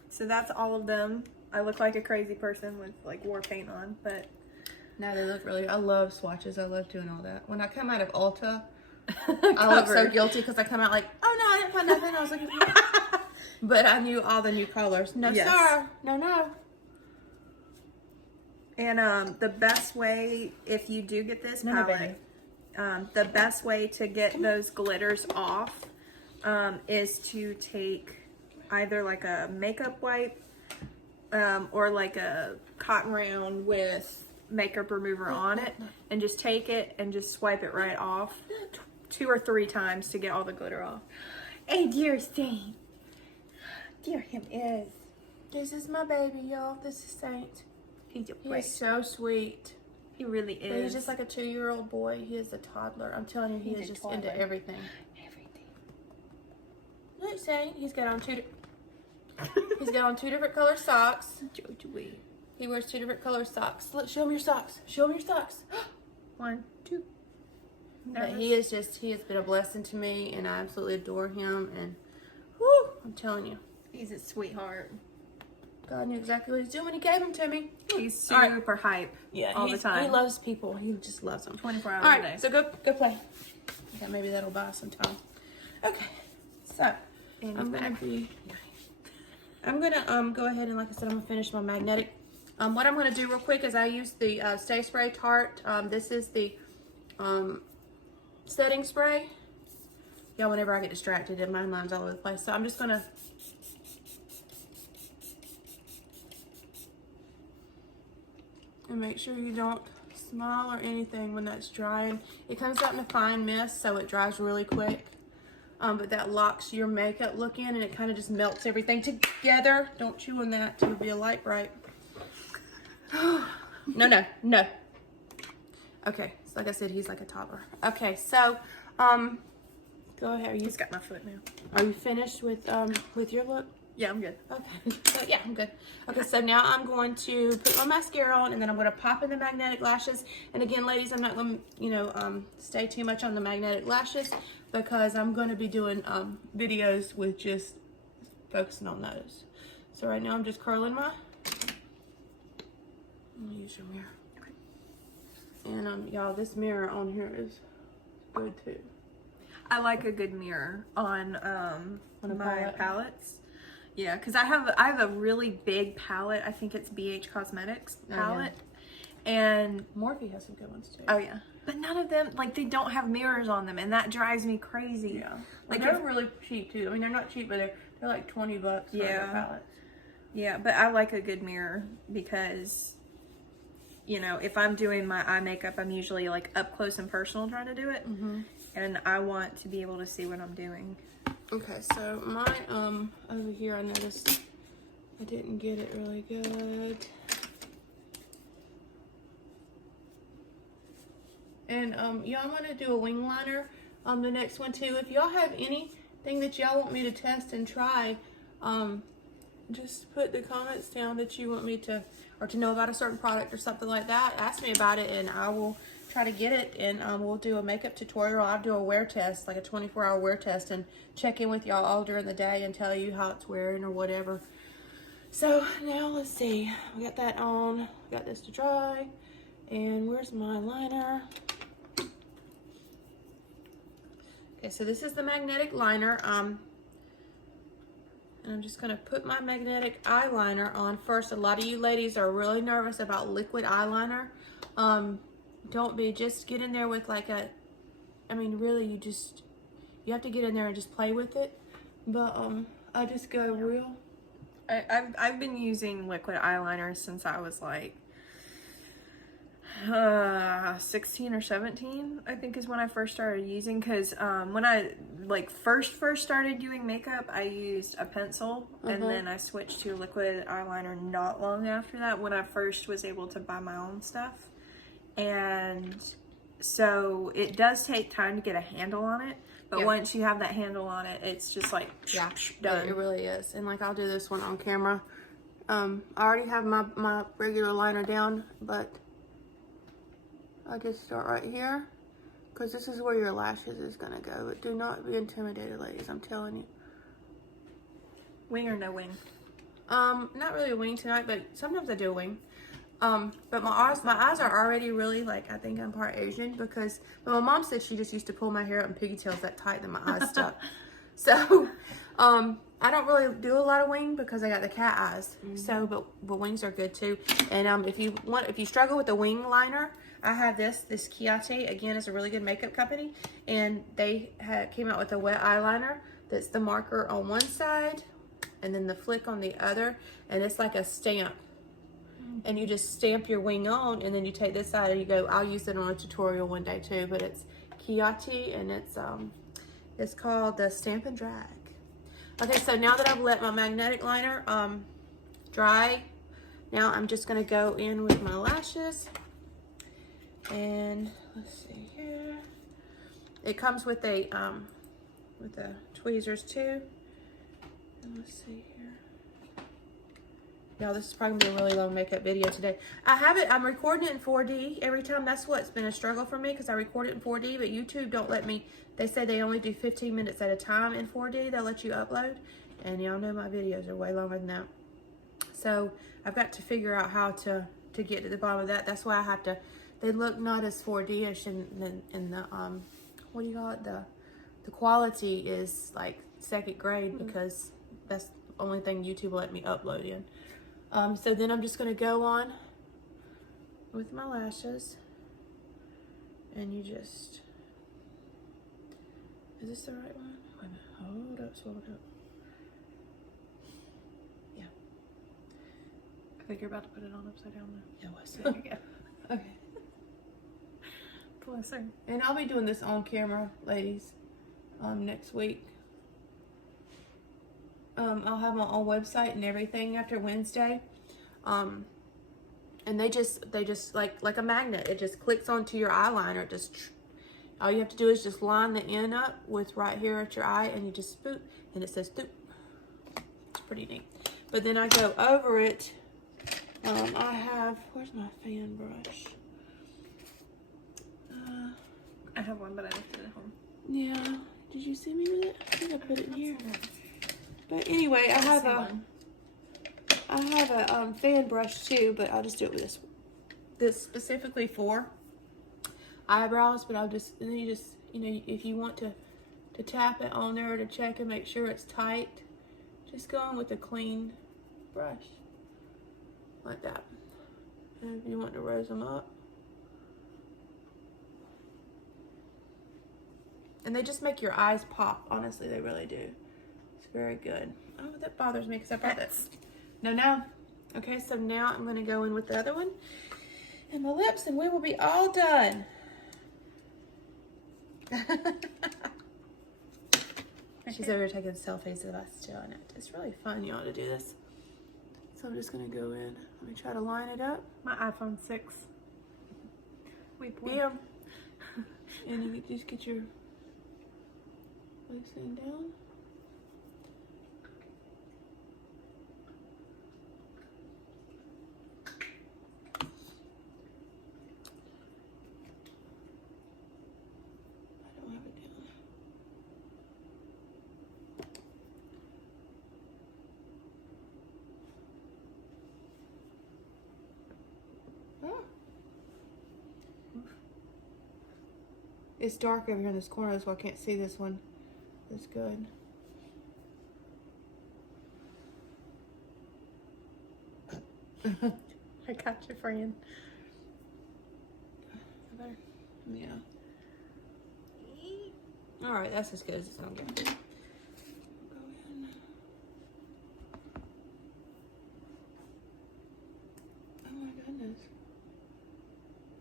So that's all of them. I look like a crazy person with like war paint on, but No, they look really, I love swatches. I love doing all that. When I come out of Ulta, I look so guilty because I come out like, oh no, I didn't find nothing I was looking for. But I knew all the new colors. No, Yes. sir. No. And the best way, if you do get this palette, the best way to get those glitters off is to take either like a makeup wipe or like a cotton round with makeup remover on it, and just take it and just swipe it right off 2 or 3 times to get all the glitter off. Hey, dear Saint. Dear him is. This is my baby, y'all. This is Saint. He's a He is so sweet. He really is. He's just like a 2-year-old boy. He is a toddler. I'm telling you, he is just into everything. look, Zane. He's got on he's got on 2 different color socks. He wears 2 different color socks. Look, show him your socks. Show him your socks. 1, 2. But he has been a blessing to me, and I absolutely adore him. And whoo, I'm telling you, He's a sweetheart. God knew exactly what he's doing when he gave him to me. He's super hype. Yeah, all the time. He loves people. He just loves them. 24 hours All a right, day. so go play. Yeah, maybe that'll buy some time. Okay, so I'm gonna go ahead and, like I said, I'm gonna finish my magnetic. What I'm gonna do real quick is I use the Stay Spray Tarte. This is the setting spray. Yeah, whenever I get distracted and my mind's all over the place, so I'm just gonna. And make sure you don't smile or anything when that's drying. It comes out in a fine mist, so it dries really quick. But that locks your makeup look in, and it kind of just melts everything together. Don't chew on that to be a light bright. No. Okay, so like I said, he's like a toddler. Okay, so go ahead. He's got my foot now. Are you finished with your look? Yeah, I'm good. Okay, so yeah, I'm good. Okay, so now I'm going to put my mascara on, and then I'm going to pop in the magnetic lashes. And again, ladies, I'm not going to, stay too much on the magnetic lashes because I'm going to be doing videos with just focusing on those. So right now I'm just curling my. I'm gonna use your mirror. Okay. And y'all, this mirror on here is good too. I like a good mirror on On a my palette. palettes. Yeah, because I have a really big palette. I think it's BH Cosmetics palette. And Morphe has some good ones too. oh yeah. But none of them, like, they don't have mirrors on them, and that drives me crazy. Yeah. Like, they're really cheap too. I mean, they're not cheap, but they're like $20 for their palettes. Yeah, but I like a good mirror because, if I'm doing my eye makeup, I'm usually like up close and personal trying to do it. And I want to be able to see what I'm doing. Okay, so mine, over here, I noticed I didn't get it really good. And, y'all, I'm gonna do a wing liner, the next one too. If y'all have anything that y'all want me to test and try, just put the comments down that you want me to, or to know about a certain product or something like that. Ask me about it, and I will try to get it, and we'll do a makeup tutorial. I'll do a wear test, like a 24-hour wear test, and check in with y'all all during the day and tell you how it's wearing or whatever. So now let's see. We got that on. We got this to dry. And where's my liner? Okay, so this is the magnetic liner. And I'm just gonna put my magnetic eyeliner on first. A lot of you ladies are really nervous about liquid eyeliner. Don't be. Just get in there with like really you have to get in there and just play with it. But I just go real. I've been using liquid eyeliner since I was like 16 or 17, I think is when I first started using, because when I first started doing makeup, I used a pencil, and then I switched to liquid eyeliner not long after that, when I first was able to buy my own stuff. And so it does take time to get a handle on it, but once you have that handle on it, it's just like done. It really is. And like, I'll do this one on camera. I already have my regular liner down, but I just start right here, because this is where your lashes is gonna go. But do not be intimidated, ladies, I'm telling you. Wing or no wing? Not really a wing tonight, but sometimes I do a wing. But my eyes are already really, like, I think I'm part Asian, because my mom said she just used to pull my hair up in pigtails that tight and my eyes stuck. So, I don't really do a lot of wing because I got the cat eyes. So, but wings are good too. And if you struggle with the wing liner, I have this Ciate. Again, is a really good makeup company, and they came out with a wet eyeliner that's the marker on one side and then the flick on the other, and it's like a stamp. And you just stamp your wing on, and then you take this side and you go. I'll use it on a tutorial one day too, but it's Ciate, and it's called the Stamp and Drag. Okay, so now that I've let my magnetic liner dry, now I'm just gonna go in with my lashes. And let's see here. It comes with the tweezers too. And let's see here. Y'all, this is probably gonna be a really long makeup video today. I'm recording it in 4D every time. That's what's been a struggle for me because I record it in 4D, but YouTube don't let me. They say they only do 15 minutes at a time in 4D. They'll let you upload. And y'all know my videos are way longer than that. So I've got to figure out how to get to the bottom of that. That's why I have to, they look not as 4D-ish in the, what do you call it? The quality is like second grade because that's the only thing YouTube will let me upload in. So then I'm just going to go on with my lashes, and you just, is this the right one? Wait a minute, hold up. Yeah. I think you're about to put it on upside down though. Yeah, what's There you go. Okay. Closer. And I'll be doing this on camera, ladies, next week. I'll have my own website and everything after Wednesday. And they just like a magnet. It just clicks onto your eyeliner. All you have to do is just line the end up with right here at your eye, and you just boop, and it says doop. It's pretty neat. But then I go over it. I have, where's my fan brush? I have one, but I left it at home. Yeah. Did you see me with it? I think I put it in here. But anyway, I have a fan brush too, but I'll just do it with this specifically for eyebrows. But I'll just, and then you just, you know, if you want to tap it on there to check and make sure it's tight, just go in with a clean brush like that. And if you want to rose them up, and they just make your eyes pop. Honestly, they really do. It's very good. Oh, that bothers me because I brought this. No. Okay, so now I'm going to go in with the other one and my lips, and we will be all done. She's over here taking selfies of us doing it. It's really fun, y'all, to do this. So I'm just going to go in. Let me try to line it up. My iPhone 6. Bam. And you just get your loose end down. It's dark over here in this corner, so I can't see this one. That's good. I got you, friend. Yeah. All right, that's as good as it's gonna get. Go in. Oh my goodness.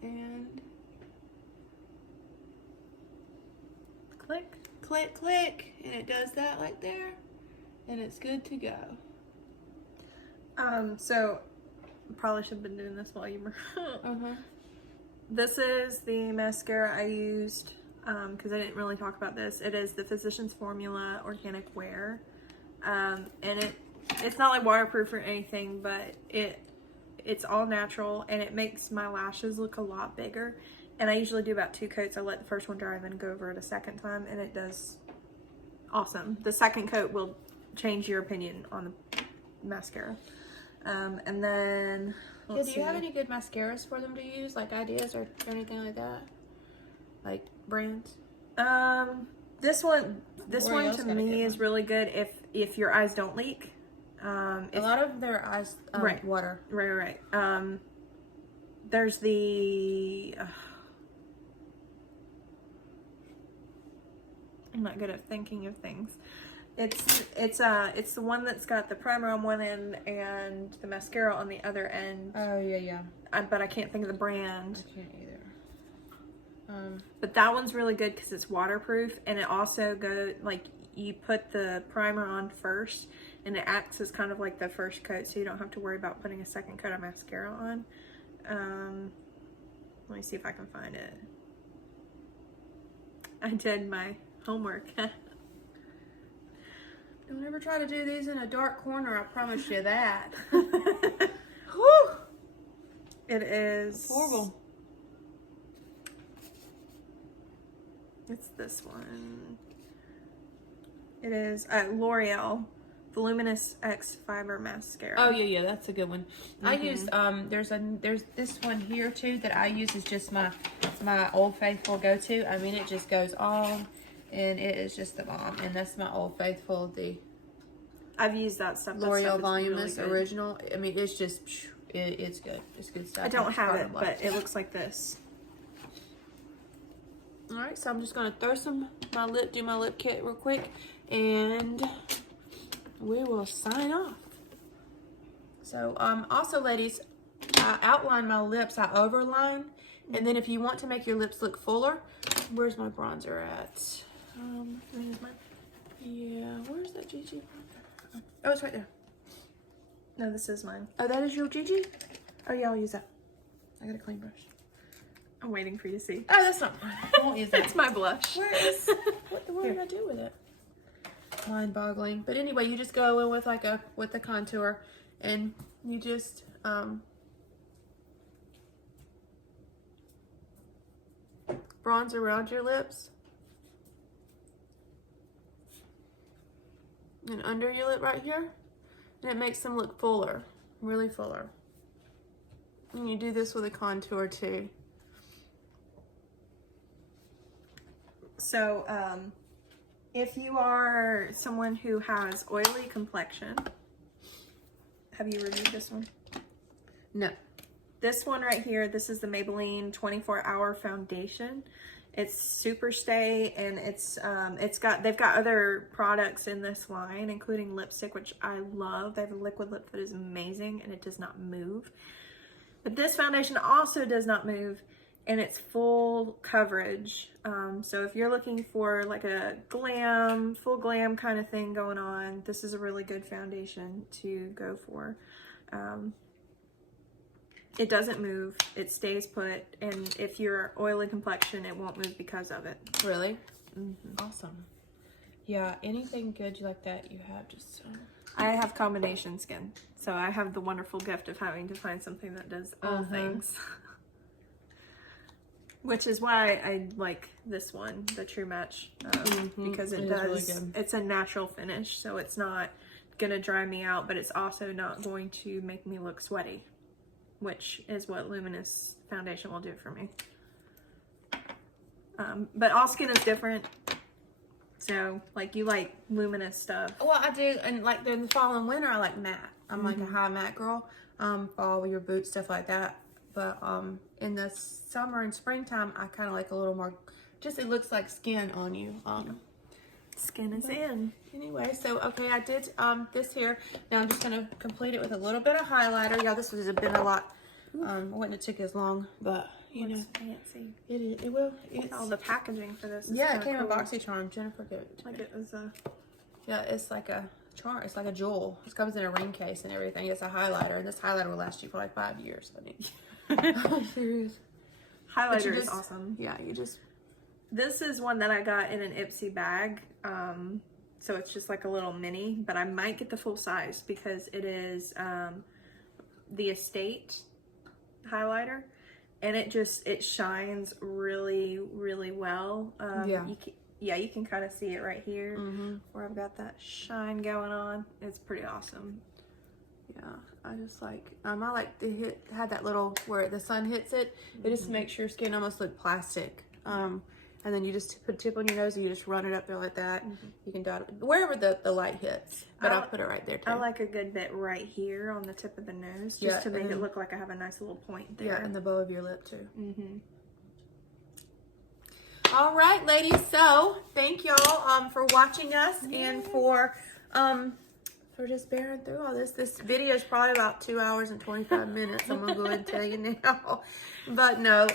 And Click. click, and it does that like there, and it's good to go. So probably should have been doing this while you were. This is the mascara I used because I didn't really talk about this. It is the Physicians Formula Organic Wear, and it's not like waterproof or anything, but it's all natural, and it makes my lashes look a lot bigger. And I usually do about 2 coats. I let the first one dry and then go over it a second time, and it does awesome. The second coat will change your opinion on the mascara. And then Yeah, do you have any good mascaras for them to use, like ideas or anything like that? Like brands? This one L'Oreal's to got a me good is one. really good if your eyes don't leak. A lot of their eyes Right. water. Right. There's the I'm not good at thinking of things. It's the one that's got the primer on one end and the mascara on the other end. Oh yeah. But I can't think of the brand. I can't either. But that one's really good because it's waterproof, and it also like you put the primer on first, and it acts as kind of like the first coat, so you don't have to worry about putting a second coat of mascara on. Let me see if I can find it. I did my homework. Don't ever try to do these in a dark corner, I promise you that. Whew. It is Horrible. It's this one. It is L'Oreal Voluminous X Fiber Mascara. Oh yeah, that's a good one. I use there's this one here too that I use is just my Old Faithful go-to. I mean, it just goes on, and it is just the bomb. And that's my Old Faithful, the I've used that stuff. L'Oreal Voluminous Original. I mean, it's just it's good. It's good stuff. I don't have it, but it looks like this. All right, so I'm just gonna throw do my lip kit real quick, and we will sign off. So, also ladies, I outline my lips, I overline, and then if you want to make your lips look fuller, where's my bronzer at? Where's that GIGI? Oh, it's right there. No, this is mine. Oh, that is your GIGI? Oh yeah, I'll use that. I got a clean brush. I'm waiting for you to see. Oh, that's not mine. I won't use that. It's my blush. What did I do with it? Mind boggling. But anyway, you just go in with with the contour, and you just bronze around your lips and under your lip right here, and it makes them look fuller, really fuller. And you do this with a contour too. So, if you are someone who has oily complexion, have you reviewed this one? No. This one right here, this is the Maybelline 24-Hour Foundation. It's super stay, and they've got other products in this line, including lipstick, which I love. They have a liquid lip that is amazing, and it does not move. But this foundation also does not move, and it's full coverage. So if you're looking for like a full glam kind of thing going on, this is a really good foundation to go for. It doesn't move, it stays put, and if you're oily complexion, it won't move because of it. Really? Awesome. Yeah, anything good like that you have, just I have combination skin, so I have the wonderful gift of having to find something that does all things. Which is why I like this one, the True Match, because it does, really good. It's a natural finish, so it's not gonna dry me out, but it's also not going to make me look sweaty, which is what Luminous foundation will do for me. But all skin is different. So, like, you like luminous stuff. Well, I do, and like in the fall and winter, I like matte. I'm like a high matte girl. Fall with your boots, stuff like that. But in the summer and springtime, I kind of like a little more, just it looks like skin on you. Skin is in. Anyway, so okay, I did this here. Now I'm just gonna complete it with a little bit of highlighter. Yeah, this has been a lot. Wouldn't have took as long, but you know, fancy. It will. It's all the packaging for this. Yeah, it came in BoxyCharm. Jennifer gave it to me. Like it was a. Yeah, it's like a charm. It's like a jewel. It comes in a ring case and everything. It's a highlighter, and this highlighter will last you for like 5 years. I mean, I'm serious. Highlighter is awesome. Yeah, you just. This is one that I got in an Ipsy bag. So it's just like a little mini, but I might get the full size because it is the Estate highlighter, and it shines really, really well. You can kind of see it right here where I've got that shine going on. It's pretty awesome. Yeah, I just like I like to have that little where the sun hits it. It just makes your skin almost look plastic. And then you just put a tip on your nose and you just run it up there like that. You can dot it wherever the light hits. But I'll put it right there too. I like a good bit right here on the tip of the nose, just to make it look like I have a nice little point there. Yeah, and the bow of your lip too. All right, ladies. So thank y'all for watching us and for just bearing through all this. This video is probably about 2 hours and 25 minutes. I'm gonna go ahead and tell you now. But no,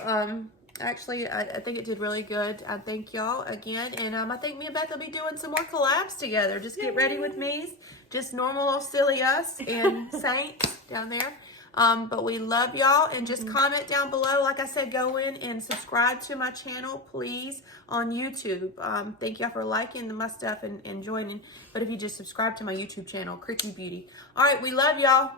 actually, I think it did really good. I thank y'all again, and I think me and Beth will be doing some more collabs together. Just get ready with me, just normal old silly us and Saint down there. But we love y'all, and just comment down below. Like I said, go in and subscribe to my channel, please, on YouTube. Thank y'all for liking my stuff and joining. But if you just subscribe to my YouTube channel, Cricky Beauty. All right, we love y'all.